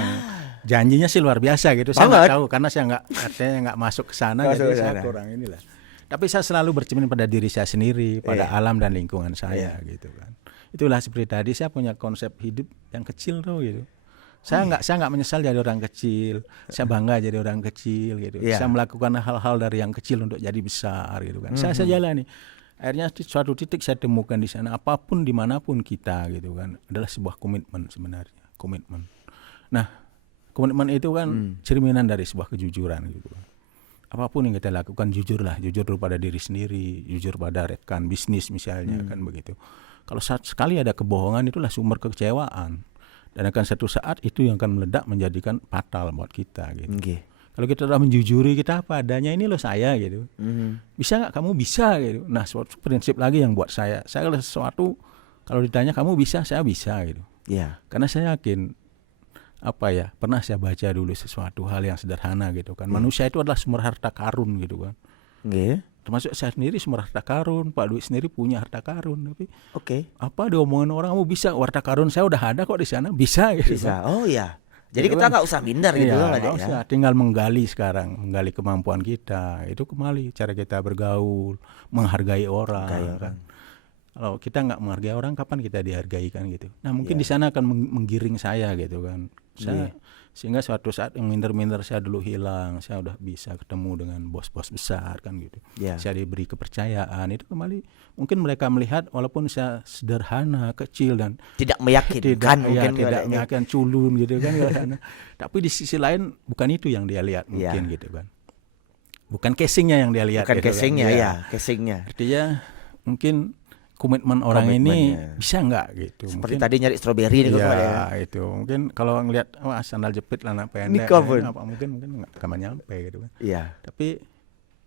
janjinya sih luar biasa gitu. Saya nggak tahu karena saya nggak masuk ke sana, jadi saya kurang inilah. Tapi saya selalu bercermin pada diri saya sendiri, pada alam dan lingkungan saya gitu kan. Itulah seperti tadi, saya punya konsep hidup yang kecil tuh gitu. Saya nggak menyesal jadi orang kecil. Saya bangga jadi orang kecil gitu. Saya melakukan hal-hal dari yang kecil untuk jadi besar gitu kan. Saya jalani. Akhirnya di suatu titik saya temukan di sana, apapun dimanapun kita gitu kan, adalah sebuah komitmen sebenarnya. Komitmen. Nah, komitmen itu kan cerminan dari sebuah kejujuran gitu. Apapun yang kita lakukan, jujurlah. Jujur pada diri sendiri, jujur pada rekan bisnis misalnya kan begitu. Kalau sekali ada kebohongan, itulah sumber kekecewaan. Dan akan satu saat itu yang akan meledak menjadikan fatal buat kita gitu. Kalau kita sudah menjujuri kita apa adanya, ini loh saya gitu. Bisa nggak? Kamu bisa gitu. Nah, suatu prinsip lagi yang buat saya kalau sesuatu kalau ditanya kamu bisa, saya bisa gitu. Karena saya yakin pernah saya baca dulu sesuatu hal yang sederhana gitu kan. Manusia itu adalah sumber harta karun gitu kan. Termasuk saya sendiri sumber harta karun, Pak Dwi sendiri punya harta karun, tapi apa diomongin orang kamu bisa, harta karun saya udah ada kok di sana, bisa gitu. Bisa. Oh iya. Jadi kita nggak usah minder gitu loh Pak Dek ya. Tinggal menggali sekarang, menggali kemampuan kita. Itu kembali cara kita bergaul, menghargai orang kan. Kalau kita nggak menghargai orang, kapan kita dihargai kan gitu. Nah mungkin di sana akan menggiring saya gitu kan. Sehingga suatu saat yang minder-minder saya dulu hilang, saya udah bisa ketemu dengan bos-bos besar kan gitu. Saya diberi kepercayaan, itu kembali mungkin mereka melihat walaupun saya sederhana, kecil dan tidak meyakinkan, tidak meyakinkan, culun gitu kan. Tapi di sisi lain bukan itu yang dia lihat mungkin gitu kan. Bukan casingnya yang dia lihat. Bukan gitu casingnya kan. Casingnya. Artinya mungkin komitmen orang ini bisa nggak gitu. Seperti mungkin, tadi nyari stroberi nih itu mungkin kalau ngelihat sandal jepit celana pendek mungkin nggak akan nyampe gitu kan. Tapi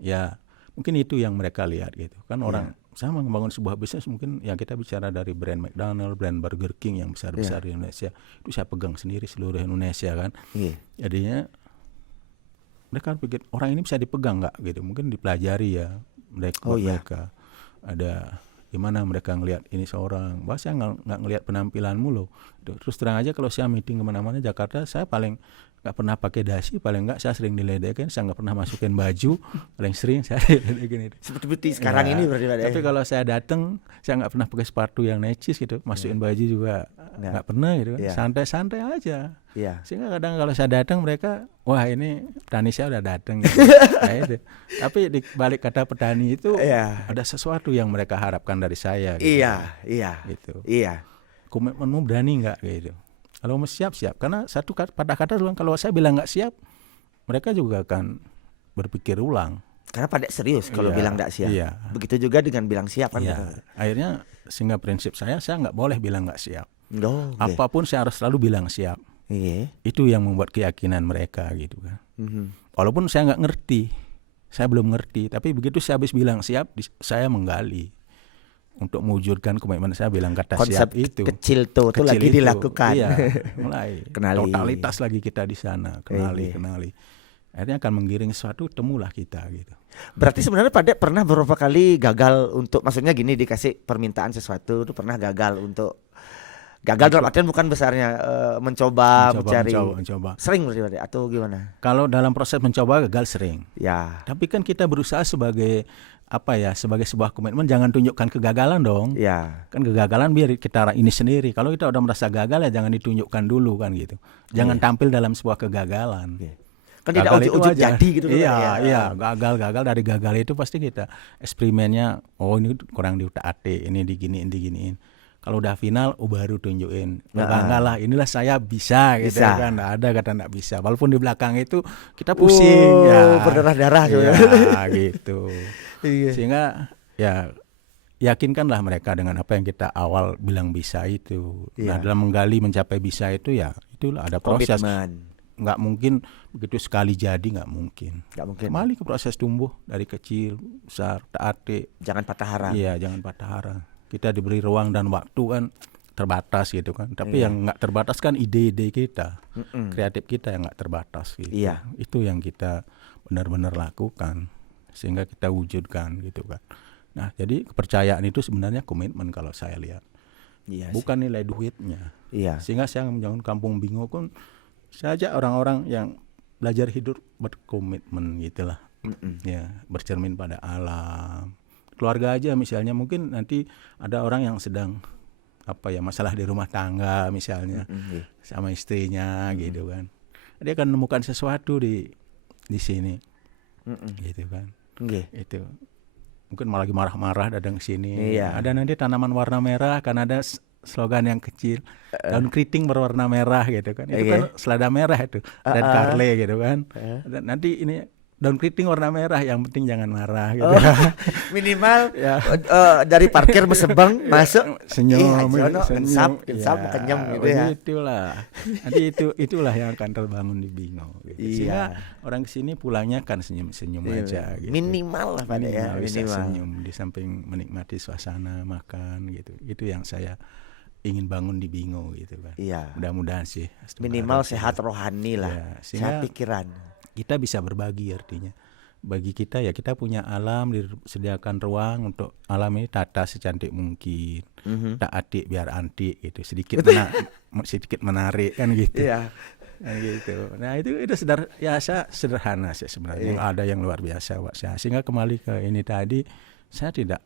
ya mungkin itu yang mereka lihat gitu kan. Orang sama membangun sebuah bisnis, mungkin yang kita bicara dari brand McDonald, brand Burger King yang besar-besar di Indonesia, itu saya pegang sendiri seluruh Indonesia kan. Jadinya mereka pikir orang ini bisa dipegang nggak gitu, mungkin dipelajari ya mereka ada gimana mereka ngelihat ini seorang, bahasa nggak ngelihat penampilanmu loh. Terus terang aja kalau saya meeting kemana-mana Jakarta, saya paling nggak pernah pakai dasi, paling nggak saya sering diledekin, saya nggak pernah masukin baju, paling sering saya diledekin itu. Seperti sekarang ini berarti Pak. Tapi kalau saya datang, saya nggak pernah pakai sepatu yang necis gitu, masukin baju juga nggak pernah gitu kan, santai-santai aja. Sehingga kadang kalau saya datang mereka, wah ini petani saya udah datang gitu. Itu. Tapi di balik kata petani itu ada sesuatu yang mereka harapkan dari saya gitu. Gitu. Komitmenmu berani nggak gitu. Kalau mau siap, karena pada kata kalau saya bilang nggak siap, mereka juga akan berpikir ulang. Karena pada serius kalau bilang nggak siap. Begitu juga dengan bilang siap kan. Akhirnya sehingga prinsip saya nggak boleh bilang nggak siap. Apapun saya harus selalu bilang siap. Itu yang membuat keyakinan mereka gitu kan. Walaupun saya nggak ngerti, saya belum ngerti, tapi begitu saya habis bilang siap, saya menggali untuk mewujudkan komitmen saya bilang kata konsep siap itu. Kecil lagi dilakukan. Mulai kenali. Totalitas lagi kita di sana, kenali. Akhirnya akan menggiring sesuatu, temulah kita gitu. Berarti sebenarnya Pak Dek pernah beberapa kali gagal untuk, maksudnya gini, dikasih permintaan sesuatu itu pernah gagal dalam artian bukan besarnya, mencoba. Sering berarti Pak Dek atau gimana? Kalau dalam proses mencoba gagal sering. Tapi kan kita berusaha sebagai sebagai sebuah komitmen, jangan tunjukkan kegagalan dong. Kan kegagalan biar kita ini sendiri. Kalau kita udah merasa gagal ya jangan ditunjukkan dulu kan gitu. Jangan tampil dalam sebuah kegagalan. Kan tidak gagal itu ujuk-ujuk wajar. jadi gitu loh, Iya, Pak, ya. iya, gagal dari gagal itu pasti kita eksperimennya. Oh ini kurang diutak-atik, ini diginiin. Kalau udah final, baru tunjukin. Berbanggalah, inilah saya bisa gitu Bisa. kan. Nggak ada kata nggak bisa. Walaupun di belakang itu kita pusing ya. Berdarah-darah Iya, gitu. gitu. Iya. Sehingga ya yakinkanlah mereka dengan apa yang kita awal bilang bisa itu. Nah, Iya. dalam menggali mencapai bisa itu ya itulah ada proses. Komitmen. Nggak mungkin begitu sekali jadi, nggak mungkin. Nggak mungkin. Kembali ke proses tumbuh dari kecil, besar, taati. Jangan patah harap. Iya, jangan patah hara. Kita diberi ruang dan waktu kan terbatas gitu kan. Tapi yang nggak terbatas kan ide-ide kita, kreatif kita yang nggak terbatas gitu. Iya. Itu yang kita benar-benar lakukan sehingga kita wujudkan gitu kan. Nah, jadi kepercayaan itu sebenarnya komitmen kalau saya lihat, Iya. bukan nilai duitnya. Iya. Sehingga saya membangun Kampung Bingo pun saya ajak orang-orang yang belajar hidup berkomitmen gitulah. Ya, bercermin pada alam. Keluarga aja misalnya, mungkin nanti ada orang yang sedang masalah di rumah tangga misalnya sama istrinya gitu kan. Dia akan menemukan sesuatu di sini. Gitu kan. Itu. Mungkin lagi marah-marah datang ke sini. Iya. Ada nanti tanaman warna merah, kan ada slogan yang kecil. Daun keriting berwarna merah gitu kan. Itu kan selada merah itu dan karle gitu kan. Dan nanti ini daun keriting warna merah, yang penting jangan marah gitu. Minimal Ya. dari parkir Mesebang masuk Senyum, insap kenyam gitu ya. Itulah. Nanti itulah yang akan terbangun di Bingo gitu. Sehingga orang kesini pulangnya kan senyum-senyum aja gitu. Minimal lah pada ya, Bisa minimal. senyum di samping menikmati suasana, makan gitu. Itu yang saya ingin bangun di Bingo gitu kan. Iya. Mudah-mudahan sih. Minimal Berharap sehat rohani lah. Ya, Sehat sehingga pikiran. kita bisa berbagi artinya. Bagi kita ya, kita punya alam, disediakan ruang untuk alam ini tata secantik mungkin. Tak atik biar antik gitu. Sedikit menarik kan gitu. Iya. Kan gitu. Nah, itu sederhana sih sebenarnya. Yang ada yang luar biasa buat saya. Sehingga kembali ke ini tadi, saya tidak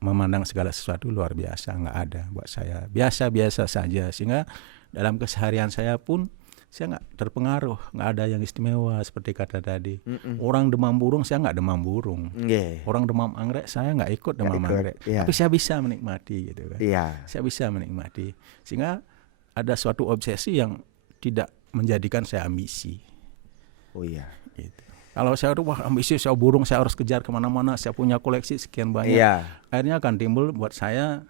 memandang segala sesuatu luar biasa, nggak ada buat saya. Biasa-biasa saja. Sehingga dalam keseharian saya pun saya nggak terpengaruh, nggak ada yang istimewa seperti kata tadi. Orang demam burung, saya nggak demam burung. Orang demam anggrek, saya nggak ikut demam anggrek. Iya. Tapi saya bisa menikmati gitu kan. Iya. Saya bisa menikmati. Sehingga ada suatu obsesi yang tidak menjadikan saya ambisi. Oh iya. Gitu. Kalau saya ambisi, saya burung, saya harus kejar kemana-mana, saya punya koleksi sekian banyak. Iya. Akhirnya akan timbul buat saya,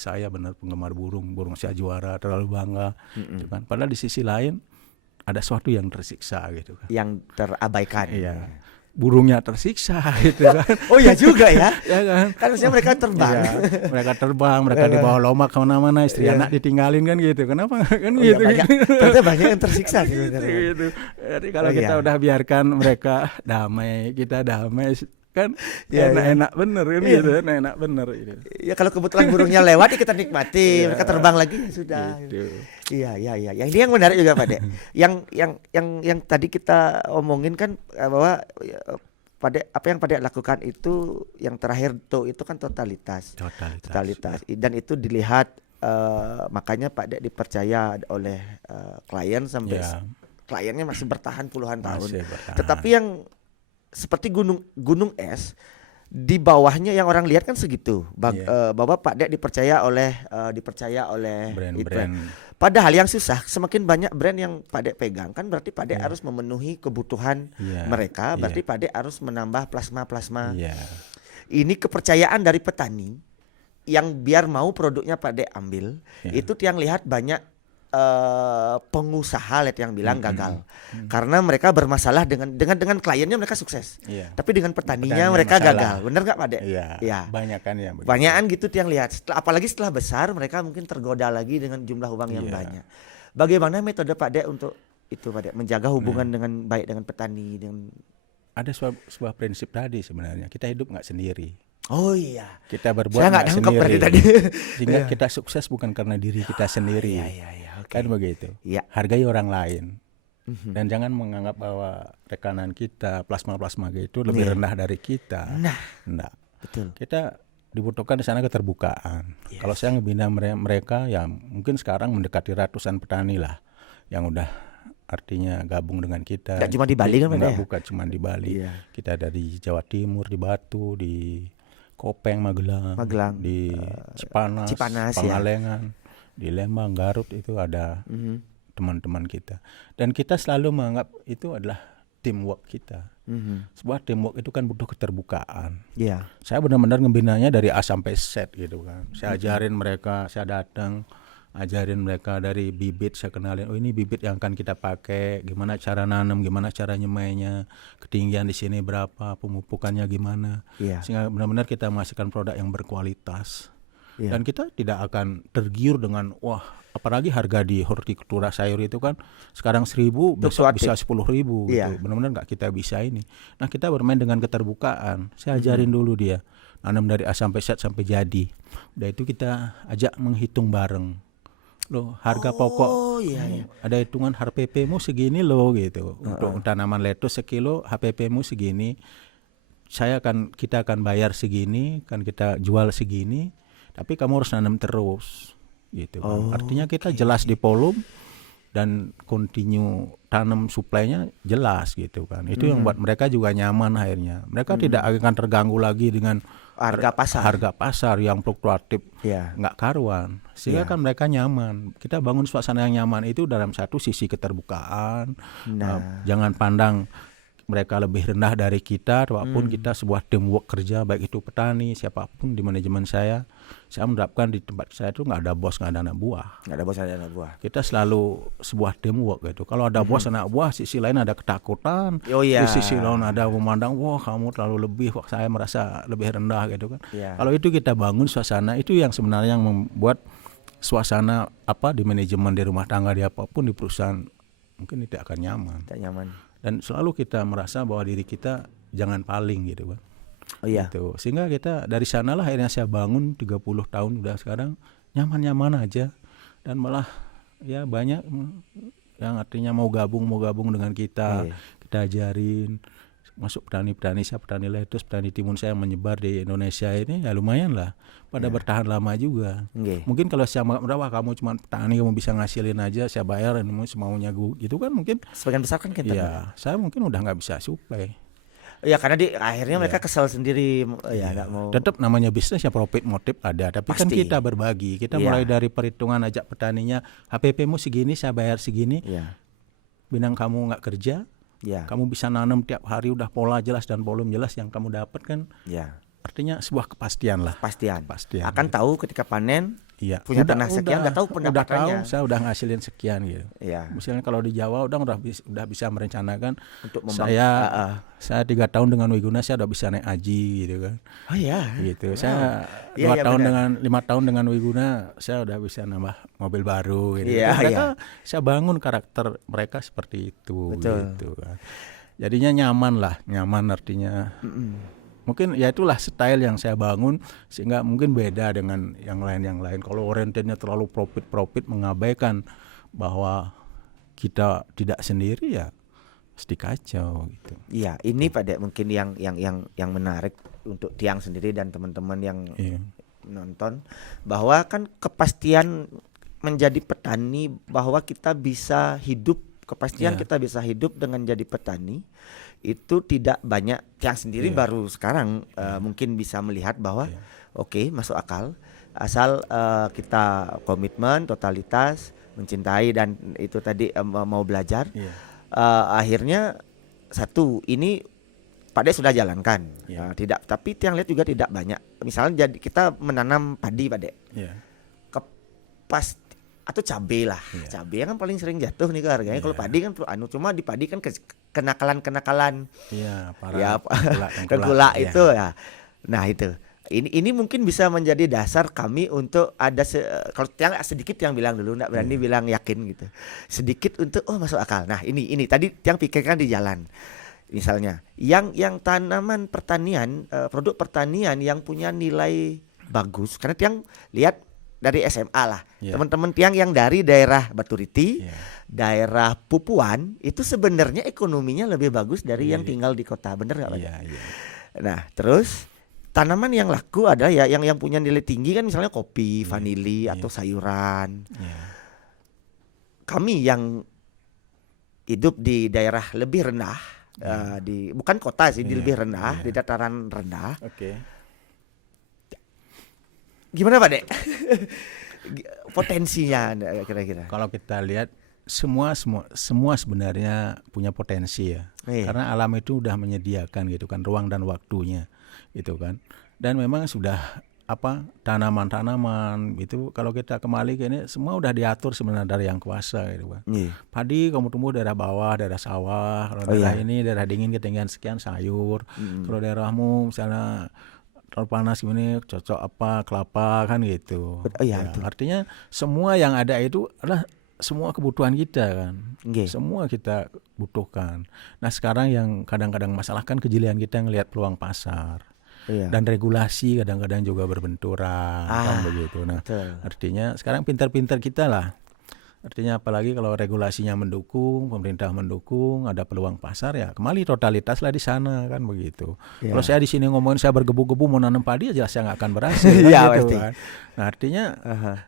saya benar penggemar burung saya juara, terlalu bangga, gitu kan. Padahal di sisi lain ada sesuatu yang tersiksa gitu kan. Yang terabaikan. Iya, burungnya tersiksa gitu kan. Oh iya juga ya. Ya kan. Kan maksudnya mereka terbang. Iya, mereka terbang, mereka dibawa lomak kemana-mana, istri anak ditinggalin kan gitu. Kenapa kan Oh iya, gitu? ternyata banyak yang tersiksa sebenarnya. Gitu. Jadi kalau Oh, kita iya. udah biarkan mereka damai, kita damai kan, Iya, enak-enak bener kan gitu, enak bener gitu. Ya kalau kebetulan burungnya lewat ya kita nikmati, mereka terbang lagi ya sudah. Gitu. Iya. Yang ini yang menarik juga Pak De. yang tadi kita omongin kan bahwa pada apa yang Pak De lakukan itu yang terakhir tuh itu kan totalitas. Dan itu dilihat makanya Pak De dipercaya oleh klien sampai kliennya masih bertahan puluhan tahun. Tetapi yang seperti gunung es, di bawahnya yang orang lihat kan segitu. Bahwa Pak Dek dipercaya oleh brand-brand. Padahal yang susah, semakin banyak brand yang Pak Dek pegang kan berarti Pak Dek harus memenuhi kebutuhan mereka. Berarti Pak Dek harus menambah plasma. Ini kepercayaan dari petani yang biar mau produknya Pak Dek ambil. Itu yang lihat banyak pengusaha yang bilang gagal karena mereka bermasalah dengan kliennya, mereka sukses, tapi dengan petaninya mereka gagal. Benar nggak Pak Dek? Iya. Banyakan ya. Banyakan gitu yang lihat. Apalagi setelah besar mereka mungkin tergoda lagi dengan jumlah uang yang banyak. Bagaimana metode Pak Dek untuk itu Pak Dek menjaga hubungan dengan baik dengan petani? Ada sebuah prinsip tadi sebenarnya, kita hidup nggak sendiri. Oh iya. Kita berbuat Saya nggak nangkep sendiri. tadi. Sehingga kita sukses bukan karena diri kita sendiri. Kan begitu. Hargai orang lain. Dan jangan menganggap bahwa rekanan kita, plasma gitu lebih rendah dari kita. Nah, betul. Kita dibutuhkan di sana keterbukaan. Kalau saya ngebina mereka, ya mungkin sekarang mendekati ratusan petani lah yang udah artinya gabung dengan kita. Nggak cuma di Bali kan, Pak, Nggak, ya? bukan cuma di Bali. Iya. Kita ada di Jawa Timur, di Batu, di Kopeng, Magelang, Magelang, di Cipanas, Cipanas, ya. Pangalengan, di Lembang, Garut, itu ada Mhm. teman-teman kita. Dan kita selalu menganggap itu adalah teamwork kita. Mhm. Sebuah teamwork itu kan butuh keterbukaan. Iya. Saya benar-benar ngebinanya dari A sampai Z gitu kan. Saya ajarin mereka, saya datang ajarin mereka dari bibit, saya kenalin, oh ini bibit yang akan kita pakai, gimana cara nanam, gimana cara nyemainya, ketinggian di sini berapa, pemupukannya gimana. Iya. Sehingga benar-benar kita menghasilkan produk yang berkualitas. Iya. Dan kita tidak akan tergiur dengan wah, apalagi harga di hortikultura sayur itu kan sekarang 1.000, besok bisa 10.000 Iya. gitu. Benar-benar nggak kita bisa ini. Nah, kita bermain dengan keterbukaan. Saya ajarin dulu dia nanam dari A sampai Z sampai jadi. Udah itu kita ajak menghitung bareng. Loh, harga pokok iya, iya. ada hitungan HPP-mu segini loh gitu. Untuk tanaman lettuce sekilo HPP-mu segini. Kita akan bayar segini, kan kita jual segini. Tapi kamu harus nanam terus gitu kan. Artinya kita jelas di volume dan continue tanam suplainya jelas gitu kan. Itu yang buat mereka juga nyaman akhirnya. Mereka tidak akan terganggu lagi dengan Harga pasar yang fluktuatif, Iya. nggak karuan. Sehingga Iya. kan mereka nyaman. Kita bangun suasana yang nyaman itu dalam satu sisi keterbukaan. Nah. Jangan pandang mereka lebih rendah dari kita, walaupun kita sebuah teamwork kerja, baik itu petani, siapapun di manajemen saya menerapkan di tempat saya itu nggak ada bos, nggak ada anak buah. Nggak ada bos, ada anak buah. Kita selalu sebuah teamwork gitu. Kalau ada bos anak buah, sisi lain ada ketakutan, Oh iya. di sisi lain ada memandang, wah kamu terlalu lebih, wah saya merasa lebih rendah gitu kan. Iya. Kalau itu kita bangun suasana, itu yang sebenarnya yang membuat suasana di manajemen, di rumah tangga, di apapun, di perusahaan mungkin tidak akan nyaman. Tidak nyaman. Dan selalu kita merasa bahwa diri kita jangan paling gitu kan. Oh iya. Gitu. Sehingga kita dari sanalah akhirnya saya bangun 30 tahun udah sekarang nyaman-nyaman aja. Dan malah ya banyak yang artinya mau gabung dengan kita. Iya. Kita ajarin masuk petani-petani, saya petani lettuce, petani timun saya yang menyebar di Indonesia ini ya lumayan lah. Pada bertahan lama juga. Nggih. Mungkin kalau saya wah kamu cuma petani, kamu bisa ngasilin aja, saya bayar semaunya gitu kan mungkin. Sebagian besar kan kita. Ya, saya mungkin udah nggak bisa supply. Ya karena akhirnya mereka kesal sendiri, ya nggak mau. Tetap namanya bisnis ya profit motif ada, tapi kan Pasti. kita berbagi. Kita Iya. mulai dari perhitungan ajak petaninya, HPP-mu segini, saya bayar segini. Iya. Binang kamu nggak kerja, Iya. kamu bisa nanam tiap hari udah pola jelas dan volume jelas yang kamu dapat kan. Iya. Artinya sebuah kepastian lah. Kepastian. Kepastian. Akan tahu ketika panen. Iya. Punya tanah sekian, udah tahu pendapatannya. Udah tahu, saya udah ngasilin sekian gitu. Iya. Misalnya kalau di Jawa udah bisa merencanakan. Untuk saya 3 tahun dengan Wiguna saya udah bisa naik haji gitu kan. Oh iya. Gitu. Saya Iya, 5 tahun dengan Wiguna saya udah bisa nambah mobil baru gitu. Iya, Mereka saya bangun karakter mereka seperti itu. Betul. Gitu kan. Jadinya nyaman artinya. Mungkin ya itulah style yang saya bangun sehingga mungkin beda dengan yang lain. Kalau orientednya terlalu profit mengabaikan bahwa kita tidak sendiri ya pasti kacau gitu. Iya, ini pada mungkin yang menarik untuk Tiang sendiri dan teman-teman yang Iya. nonton, bahwa kan kepastian menjadi petani, bahwa kita bisa hidup, kepastian Iya. kita bisa hidup dengan jadi petani itu tidak banyak. Tiang sendiri Iya. baru sekarang mungkin bisa melihat bahwa oke, masuk akal asal kita komitmen, totalitas, mencintai dan itu tadi mau belajar. Iya. Akhirnya satu ini Pak De sudah jalankan. Iya. Tapi Tiang lihat juga tidak banyak. Misalnya jadi kita menanam padi Pak De. Iya. Pas atau cabai lah. Iya. Cabai kan paling sering jatuh nih harganya. Kalau padi kan cuma di padi kan kenakalan Iya, para ya tengkulak tengkulak iya. itu ya. Nah itu. Ini mungkin bisa menjadi dasar kami untuk ada kalau Tiang sedikit yang bilang dulu, enggak berani bilang yakin gitu. Sedikit untuk masuk akal. Nah, ini tadi Tiang pikirkan di jalan. Misalnya yang tanaman pertanian, produk pertanian yang punya nilai bagus, karena Tiang lihat dari SMA lah. Iya. Teman-teman Tiang yang dari daerah Baturiti, Iya. daerah Pupuan itu sebenarnya ekonominya lebih bagus dari yang tinggal di kota. Bener nggak Pak? Iya. Nah, terus tanaman yang laku ada ya yang punya nilai tinggi kan, misalnya kopi, vanili atau sayuran. Iya. Kami yang hidup di daerah lebih rendah, di bukan kota sih, di Iya, lebih rendah, iya. di dataran rendah. Oke. Gimana Pak Dek? Potensinya kira-kira. Kalau kita lihat semua sebenarnya punya potensi ya. Iya. Karena alam itu udah menyediakan gitu kan ruang dan waktunya gitu kan. Dan memang sudah tanaman-tanaman itu kalau kita kembali ke ini semua udah diatur sebenarnya dari yang kuasa gitu kan. Iya. Padi kamu tumbuh daerah bawah, daerah sawah. Kalau daerah ini daerah dingin ketinggian sekian sayur. Kalau daerahmu misalnya terlalu panas gini cocok kelapa kan gitu. Iya, itu. Artinya semua yang ada itu adalah semua kebutuhan kita kan. Nggih. Semua kita butuhkan. Nah sekarang yang kadang-kadang masalah kan kejelian kita ngelihat peluang pasar. Iya. Dan regulasi kadang-kadang juga berbenturan kan begitu. Nah, betul. artinya sekarang pintar-pintar kita lah. Artinya apalagi kalau regulasinya mendukung, pemerintah mendukung, ada peluang pasar ya kembali totalitas lah di sana kan begitu. Iya. Kalau saya di sini ngomongin saya bergebu-gebu mau nanam padi aja saya nggak akan berhasil. Iya, kan, gitu pasti. kan. Nah artinya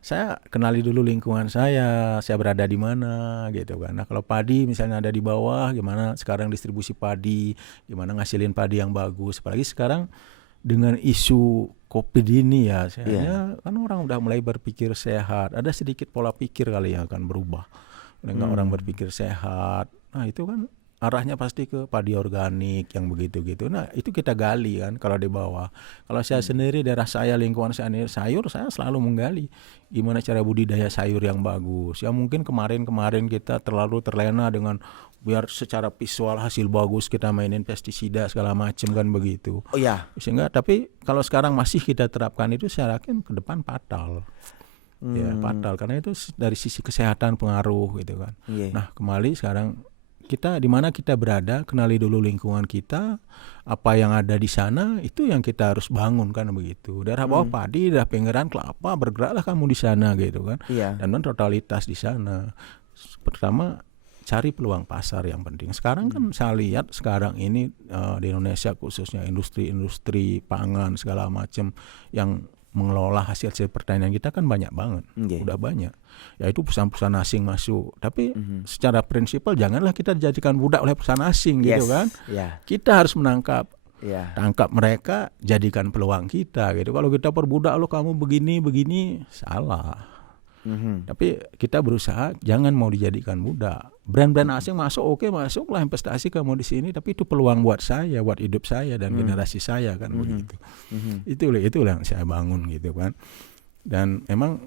saya kenali dulu lingkungan saya berada di mana gitu kan. Nah kalau padi misalnya ada di bawah, gimana sekarang distribusi padi, gimana ngasilin padi yang bagus. Apalagi sekarang dengan isu COVID ini ya, kan orang udah mulai berpikir sehat. Ada sedikit pola pikir kali yang akan berubah. Dengan orang berpikir sehat. Nah itu kan arahnya pasti ke padi organik yang begitu-gitu. Nah itu kita gali kan kalau di bawah. Kalau saya sendiri daerah saya lingkungan saya sayur saya selalu menggali gimana cara budidaya sayur yang bagus. Ya mungkin kemarin kita terlalu terlena dengan biar secara visual hasil bagus kita mainin pestisida segala macam kan begitu. Oh iya. Sehingga tapi kalau sekarang masih kita terapkan itu saya yakin ke depan fatal. Ya fatal karena itu dari sisi kesehatan pengaruh gitu kan. Iya. Nah kembali sekarang kita di mana kita berada, kenali dulu lingkungan kita, apa yang ada di sana itu yang kita harus bangun kan begitu. Daerah bawah padi, daerah pinggiran kelapa, bergeraklah kamu di sana gitu kan. Iya. Dan totalitas di sana. Pertama cari peluang pasar yang penting. Sekarang kan saya lihat sekarang ini di Indonesia khususnya industri pangan segala macam yang mengelola hasil pertanian kita kan banyak banget, udah banyak. Ya itu perusahaan-perusahaan asing masuk. Tapi secara prinsipal janganlah kita dijadikan budak oleh perusahaan asing gitu kan. Kita harus menangkap, tangkap mereka, jadikan peluang kita gitu. Kalau kita perbudak lo kamu begini salah. Tapi kita berusaha jangan mau dijadikan budak. Brand-brand asing masuk masuklah investasi kamu di sini. Tapi itu peluang buat saya, buat hidup saya dan generasi saya kan begitu. Itulah yang saya bangun gitu kan. Dan emang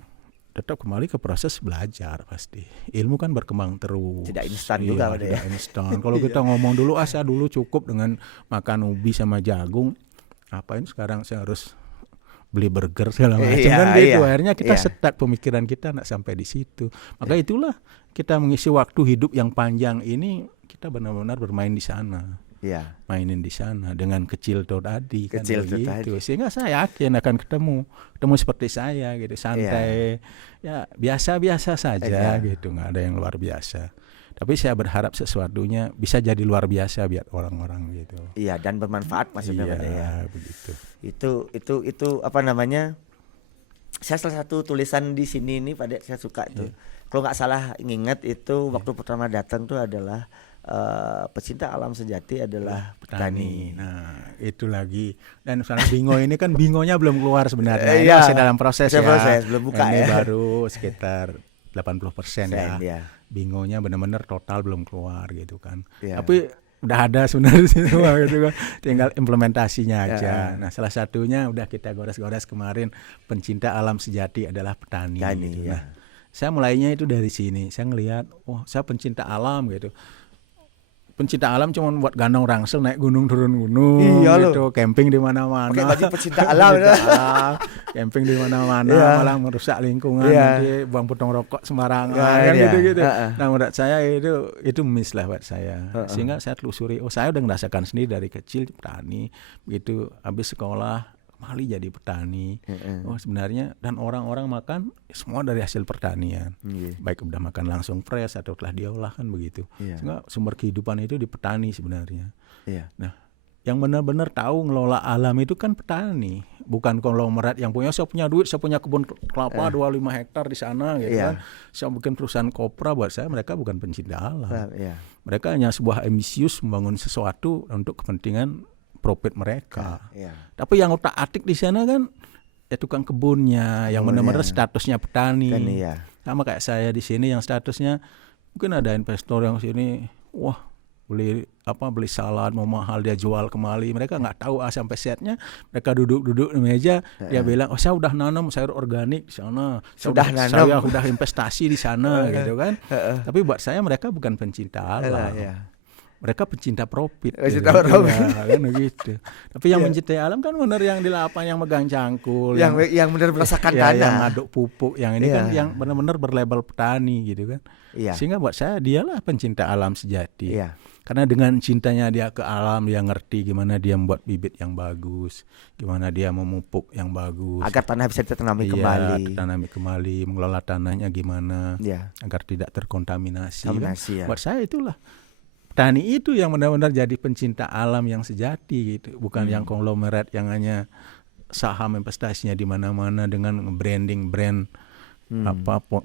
tetap kembali ke proses belajar pasti. Ilmu kan berkembang terus. Tidak instan juga tidak instan. Kalau kita ngomong dulu saya dulu cukup dengan makan ubi sama jagung. Apain sekarang saya harus beli burger segala macam kan gitu. Akhirnya kita stuck pemikiran kita nak sampai di situ. Maka itulah kita mengisi waktu hidup yang panjang ini kita benar-benar bermain di sana. Mainin di sana dengan kecil tuh tadi kan begitu. Sehingga saya yakin akan ketemu seperti saya gitu, santai. Ya biasa-biasa saja gitu, nggak ada yang luar biasa. Tapi saya berharap sesuatunya bisa jadi luar biasa biar orang-orang gitu. Iya, dan bermanfaat maksudnya begitu. Itu apa namanya? Saya salah satu tulisan di sini nih Pak Dek, saya suka itu. Kalau nggak salah nginget itu waktu pertama datang tuh adalah pecinta alam sejati adalah petani. Nah, itu lagi. Dan misalnya bingo ini kan bingonya belum keluar sebenarnya. Masih dalam proses belum buka ini baru sekitar 80% ya. Bingonya benar-benar total belum keluar gitu kan. Tapi udah ada sebenarnya semua gitu kan. Tinggal implementasinya aja. Nah, salah satunya udah kita gores-gores kemarin, pencinta alam sejati adalah petani gitu. Nah, saya mulainya itu dari sini. Saya ngelihat, saya pencinta alam gitu. Pencinta alam cuma buat gandong rangsel naik gunung turun gunung gitu, camping di mana-mana. Pakai baju pecinta alam. Camping di mana-mana malah merusak lingkungan, nanti buang potong rokok sembarangan kan gitu-gitu. Nah, menurut saya itu miss lah buat saya. Sehingga saya telusuri, saya udah ngerasakan sendiri dari kecil petani, begitu habis sekolah Mali jadi petani. Sebenarnya dan orang-orang makan semua dari hasil pertanian. Baik udah makan langsung fresh atau telah diolah kan begitu. Sehingga sumber kehidupan itu di petani sebenarnya. Nah, yang benar-benar tahu ngelola alam itu kan petani, bukan konglomerat yang punya, saya punya duit, saya punya kebun kelapa 25 hektar di sana gitu kan. Saya bikin perusahaan kopra, buat saya mereka bukan pencinta alam. Mereka hanya sebuah ambisius membangun sesuatu untuk kepentingan profit mereka. Tapi yang otak-atik di sana kan ya tukang kebunnya, yang benar-benar statusnya petani. Sama kayak saya di sini yang statusnya mungkin ada investor yang sini, wah beli salad mau mahal dia jual kemari, mereka nggak tahu sampai setnya. Mereka duduk di meja, dia bilang, oh saya udah nanam sayur organik di sana, saya udah investasi di sana gitu kan. Tapi buat saya mereka bukan pencinta alam, mereka pencinta profit, kan gitu. Tapi yang mencintai alam kan benar yang di lapangan, yang megang cangkul, yang benar merasakan tanah, yang ngaduk pupuk, yang ini kan yang benar-benar berlabel petani gitu kan. Sehingga buat saya dialah pencinta alam sejati. Karena dengan cintanya dia ke alam, dia ngerti gimana dia membuat bibit yang bagus, gimana dia memupuk yang bagus, agar tanah bisa ditanami kembali, mengelola tanahnya gimana, agar tidak terkontaminasi. Kan? Buat saya itulah petani itu yang benar-benar jadi pencinta alam yang sejati gitu, bukan yang konglomerat yang hanya saham investasinya di mana-mana dengan branding brand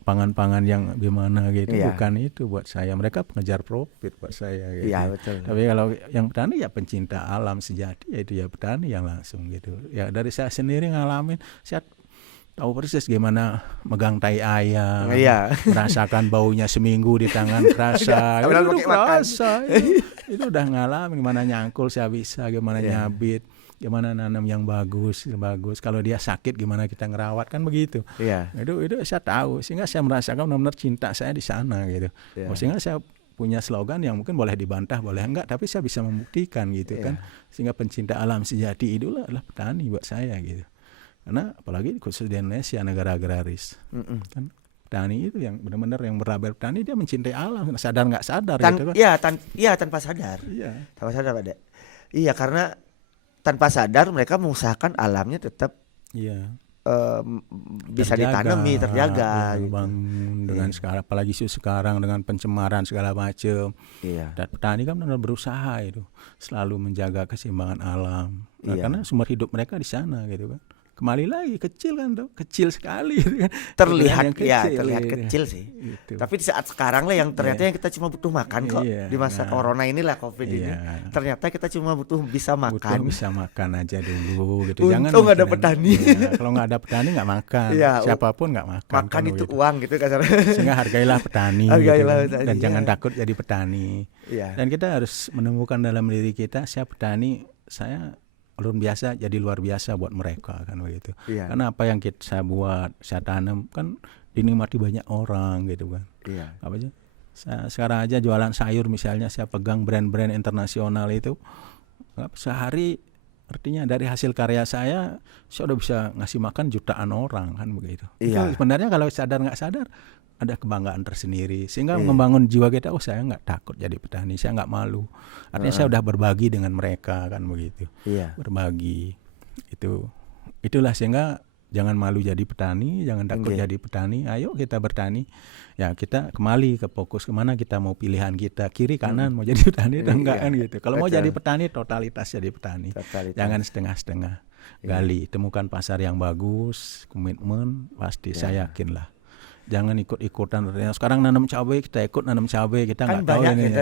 pangan-pangan yang gimana gitu. Bukan itu buat saya, mereka pengejar profit buat saya gitu. Betul. Tapi kalau yang petani ya pencinta alam sejati, yaitu ya petani yang langsung gitu. Ya dari saya sendiri ngalamin, saya tahu persis gimana megang tai ayam, merasakan baunya seminggu di tangan kerasa, itu udah ngalamin gimana nyangkul saya bisa, gimana nyabit, gimana nanam yang bagus. Kalau dia sakit gimana kita ngerawat, kan begitu. Itu saya tahu, sehingga saya merasakan benar-benar cinta saya di sana gitu. Sehingga saya punya slogan yang mungkin boleh dibantah, boleh enggak, tapi saya bisa membuktikan gitu kan. Sehingga pencinta alam sejati itu adalah petani buat saya gitu. Karena apalagi khusus di Indonesia, negara agraris, kan petani itu yang benar-benar yang berlabel petani, dia mencintai alam, sadar nggak sadar gitu kan? Tanpa sadar, tanpa sadar Pak. Karena tanpa sadar mereka mengusahakan alamnya tetap bisa ditanami, terjaga. Bangun dengan sekarang, apalagi sekarang dengan pencemaran segala macam. Dan petani kan benar berusaha itu selalu menjaga keseimbangan alam. Karena sumber hidup mereka di sana gitu kan. Kembali lagi kecil kan tuh, kecil sekali kan. Terlihat kecil sih gitu. Tapi di saat sekarang lah yang ternyata yang kita cuma butuh makan kok di masa corona inilah COVID ini. Ternyata kita cuma butuh bisa makan aja dulu gitu. Untung ada petani. Kalau nggak ada petani nggak makan. Siapapun nggak makan. Makan itu gitu. Uang gitu kasarnya. Sehingga hargailah petani gitu. Dan jangan takut jadi petani. Dan kita harus menemukan dalam diri kita, siapa petani, saya luar biasa, jadi luar biasa buat mereka kan begitu. Karena apa yang saya buat, saya tanam kan dinikmati banyak orang gitu kan. Apa aja? Sekarang aja jualan sayur misalnya, saya pegang brand-brand internasional itu, sehari artinya dari hasil karya saya udah bisa ngasih makan jutaan orang kan begitu. Itu sebenarnya kalau sadar nggak sadar ada kebanggaan tersendiri, sehingga membangun jiwa kita, saya nggak takut jadi petani, saya nggak malu, artinya saya udah berbagi dengan mereka kan begitu. Berbagi itulah, sehingga jangan malu jadi petani, jangan takut jadi petani, ayo kita bertani. Ya kita kembali ke fokus kemana kita mau, pilihan kita kiri kanan mau jadi petani atau enggak kan gitu. Kalau mau jadi petani, totalitas jadi petani, jangan setengah-setengah. Gali, temukan pasar yang bagus, komitmen, pasti saya yakin lah. Jangan ikut-ikutan. Sekarang nanam cabai, kita ikut nanam cabai, kita nggak tahu ini.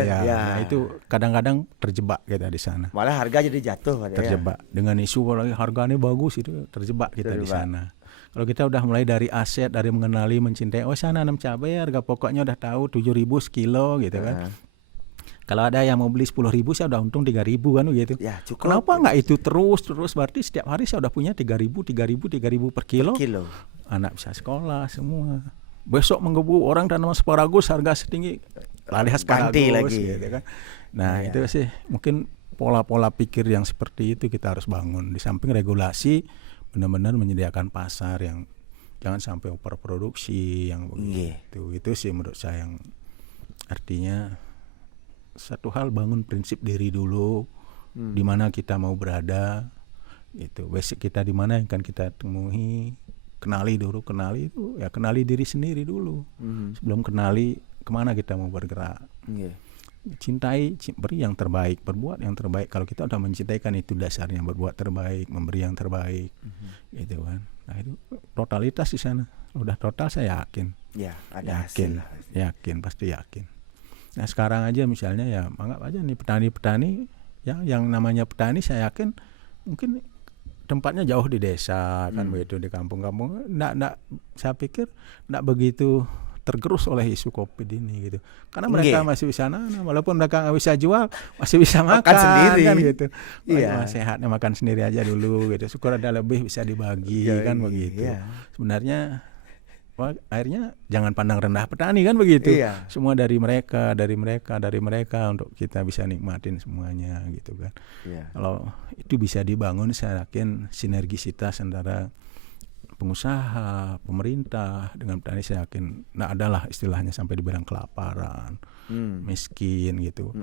Itu kadang-kadang terjebak kita di sana. Malah harga jadi jatuh. Terjebak dengan isu lagi harganya bagus, itu terjebak kita di sana. Kalau kita udah mulai dari aset, dari mengenali, mencintai, saya nanam cabai, harga pokoknya udah tahu 7.000 sekilo gitu kan. Kalau ada yang mau beli 10.000, saya udah untung 3.000 kan gitu. Kenapa nggak itu terus berarti setiap hari saya udah punya 3.000 per kilo. Anak bisa sekolah semua. Besok menggebu orang tanam asparagus harga setinggi lari asparagus lagi gitu kan. Nah itu sih mungkin pola-pola pikir yang seperti itu kita harus bangun. Di samping regulasi, benar-benar menyediakan pasar yang jangan sampai overproduksi yang begitu. Itu sih menurut saya yang artinya satu hal, bangun prinsip diri dulu, di mana kita mau berada, itu basic kita di mana yang akan kita temui. Kenali itu ya, kenali diri sendiri dulu sebelum kenali kemana kita mau bergerak. beri yang terbaik, berbuat yang terbaik. Kalau kita udah mencintai kan itu dasarnya, berbuat terbaik, memberi yang terbaik, gitu kan. Nah itu totalitas di sana, udah total saya yakin. Ya, ada hasil. Yakin, pasti yakin. Nah sekarang aja misalnya ya anggap aja nih petani-petani, ya yang namanya petani saya yakin mungkin tempatnya jauh di desa kan begitu, di kampung-kampung. Saya pikir nggak begitu tergerus oleh isu COVID ini gitu. Karena mereka masih bisa nanam, walaupun mereka nggak bisa jual, masih bisa makan sendiri kan gitu. Iya. Sehatnya makan sendiri aja dulu gitu. Syukur ada lebih bisa dibagi kan begitu. Iya. Sebenarnya akhirnya jangan pandang rendah petani kan begitu. Iya. Semua dari mereka untuk kita bisa nikmatin semuanya gitu kan. Iya. Kalau itu bisa dibangun, saya yakin sinergisitas antara pengusaha, pemerintah dengan petani, saya yakin adalah istilahnya sampai dibilang kelaparan, miskin gitu.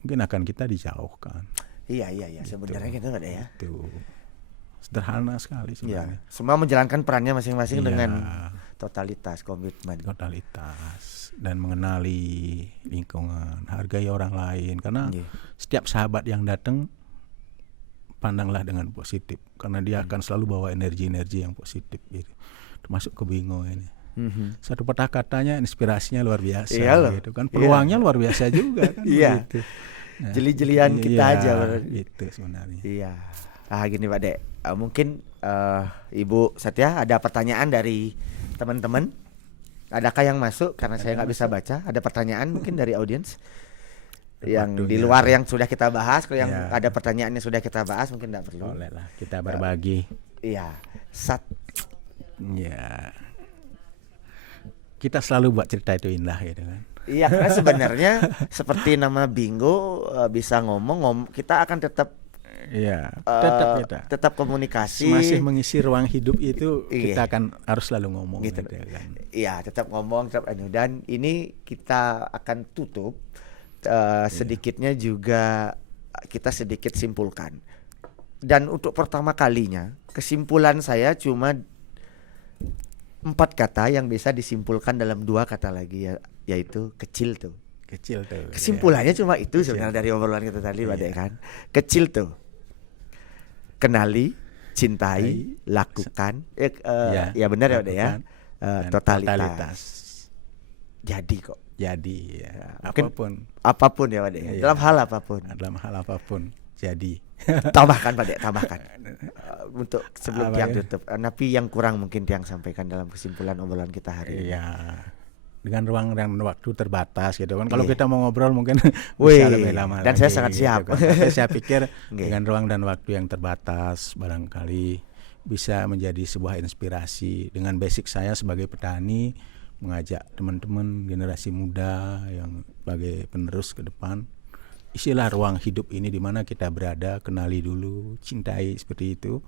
Mungkin akan kita dijauhkan. Iya. Gitu. Sebenarnya kita nggak ada ya. Itu sederhana sekali sebenarnya. Iya. Semua menjalankan perannya masing-masing dengan totalitas, komitmen. Totalitas dan mengenali lingkungan, hargai orang lain. Karena setiap sahabat yang datang, pandanglah dengan positif, karena dia akan selalu bawa energi-energi yang positif gitu. Termasuk ke Bingo ini. Satu patah katanya inspirasinya luar biasa gitu kan. Peluangnya luar biasa juga kan gitu. Nah, jeli-jelian kita aja gitu sebenarnya. Iya. Gini Pak Dek, mungkin Ibu Satya ada pertanyaan dari teman-teman? Adakah yang masuk? Karena saya nggak bisa baca. Ada pertanyaan mungkin dari audiens yang di luar yang sudah kita bahas. Kalau yang ada pertanyaan yang sudah kita bahas mungkin tidak perlu. Boleh lah kita berbagi. Iya. Kita selalu buat cerita itu indah gitu kan. Iya, karena sebenarnya seperti nama Bingo bisa ngomong, kita akan tetap tetap komunikasi. Masih mengisi ruang hidup itu kita akan harus selalu ngomong gitu kan. Iya, tetap ngomong, dan ini kita akan tutup sedikitnya juga kita sedikit simpulkan. Dan untuk pertama kalinya kesimpulan saya cuma 4 kata yang bisa disimpulkan dalam 2 kata lagi, yaitu kecil tuh. Kesimpulannya cuma itu sebenarnya dari obrolan kita tadi, Pak Dek kan. Kecil tuh. Kenali, cintai, lakukan. Ya benar ya, Pak Dek ya. Totalitas. Jadi kok. Apapun ya Pak Dek. Dalam hal apapun. Jadi. Tambahkan Pak Dek, tambahkan. Untuk sebelum Tiang tutup. Tapi yang kurang mungkin Tiang sampaikan dalam kesimpulan obrolan kita hari ini. Iya. Dengan ruang dan waktu terbatas gitu kan. Kalau kita mau ngobrol mungkin bisa lebih lama. Dan saya sangat siap. Gitu kan. Tapi saya pikir dengan ruang dan waktu yang terbatas barangkali bisa menjadi sebuah inspirasi. Dengan basic saya sebagai petani, mengajak teman-teman generasi muda yang sebagai penerus ke depan, isilah ruang hidup ini di mana kita berada, kenali dulu, cintai seperti itu,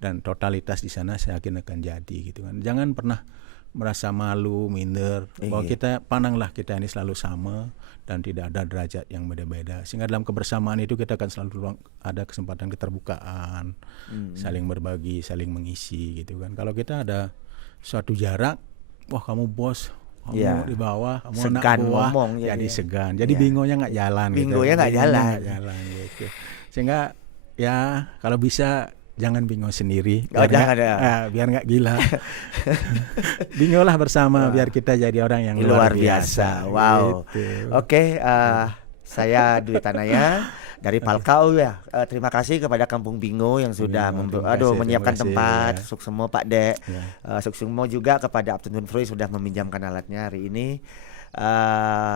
dan totalitas di sana saya yakin akan jadi gitu kan. Jangan pernah merasa malu, minder, bahwa kita pandanglah kita ini selalu sama dan tidak ada derajat yang beda-beda. Sehingga dalam kebersamaan itu kita akan selalu ada kesempatan keterbukaan, saling berbagi, saling mengisi gitu kan. Kalau kita ada suatu jarak, wah kamu bos, kamu di bawah, kamu segan anak buah, ngomong, jadi segan. Jadi bingonya nggak jalan. Bingonya nggak jalan. Gitu. Sehingga ya kalau bisa jangan bingung sendiri, biar nggak gila. Bingolah bersama, biar kita jadi orang yang luar biasa. Wow. Gitu. Oke, saya Dwi Tanaya dari Palkau ya. Terima kasih kepada Kampung Bingo yang sudah menyiapkan tempat. Suksemo Pak Dek. Suksemo juga kepada Abtun Frui sudah meminjamkan alatnya hari ini.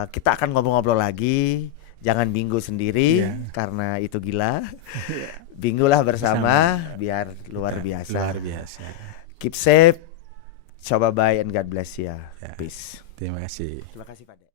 Kita akan ngobrol-ngobrol lagi. Jangan bingo sendiri karena itu gila. Bingolah bersama biar luar biasa. Keep safe. Coba bye and God bless ya. Peace. Terima kasih. Terima kasih Pak Dek.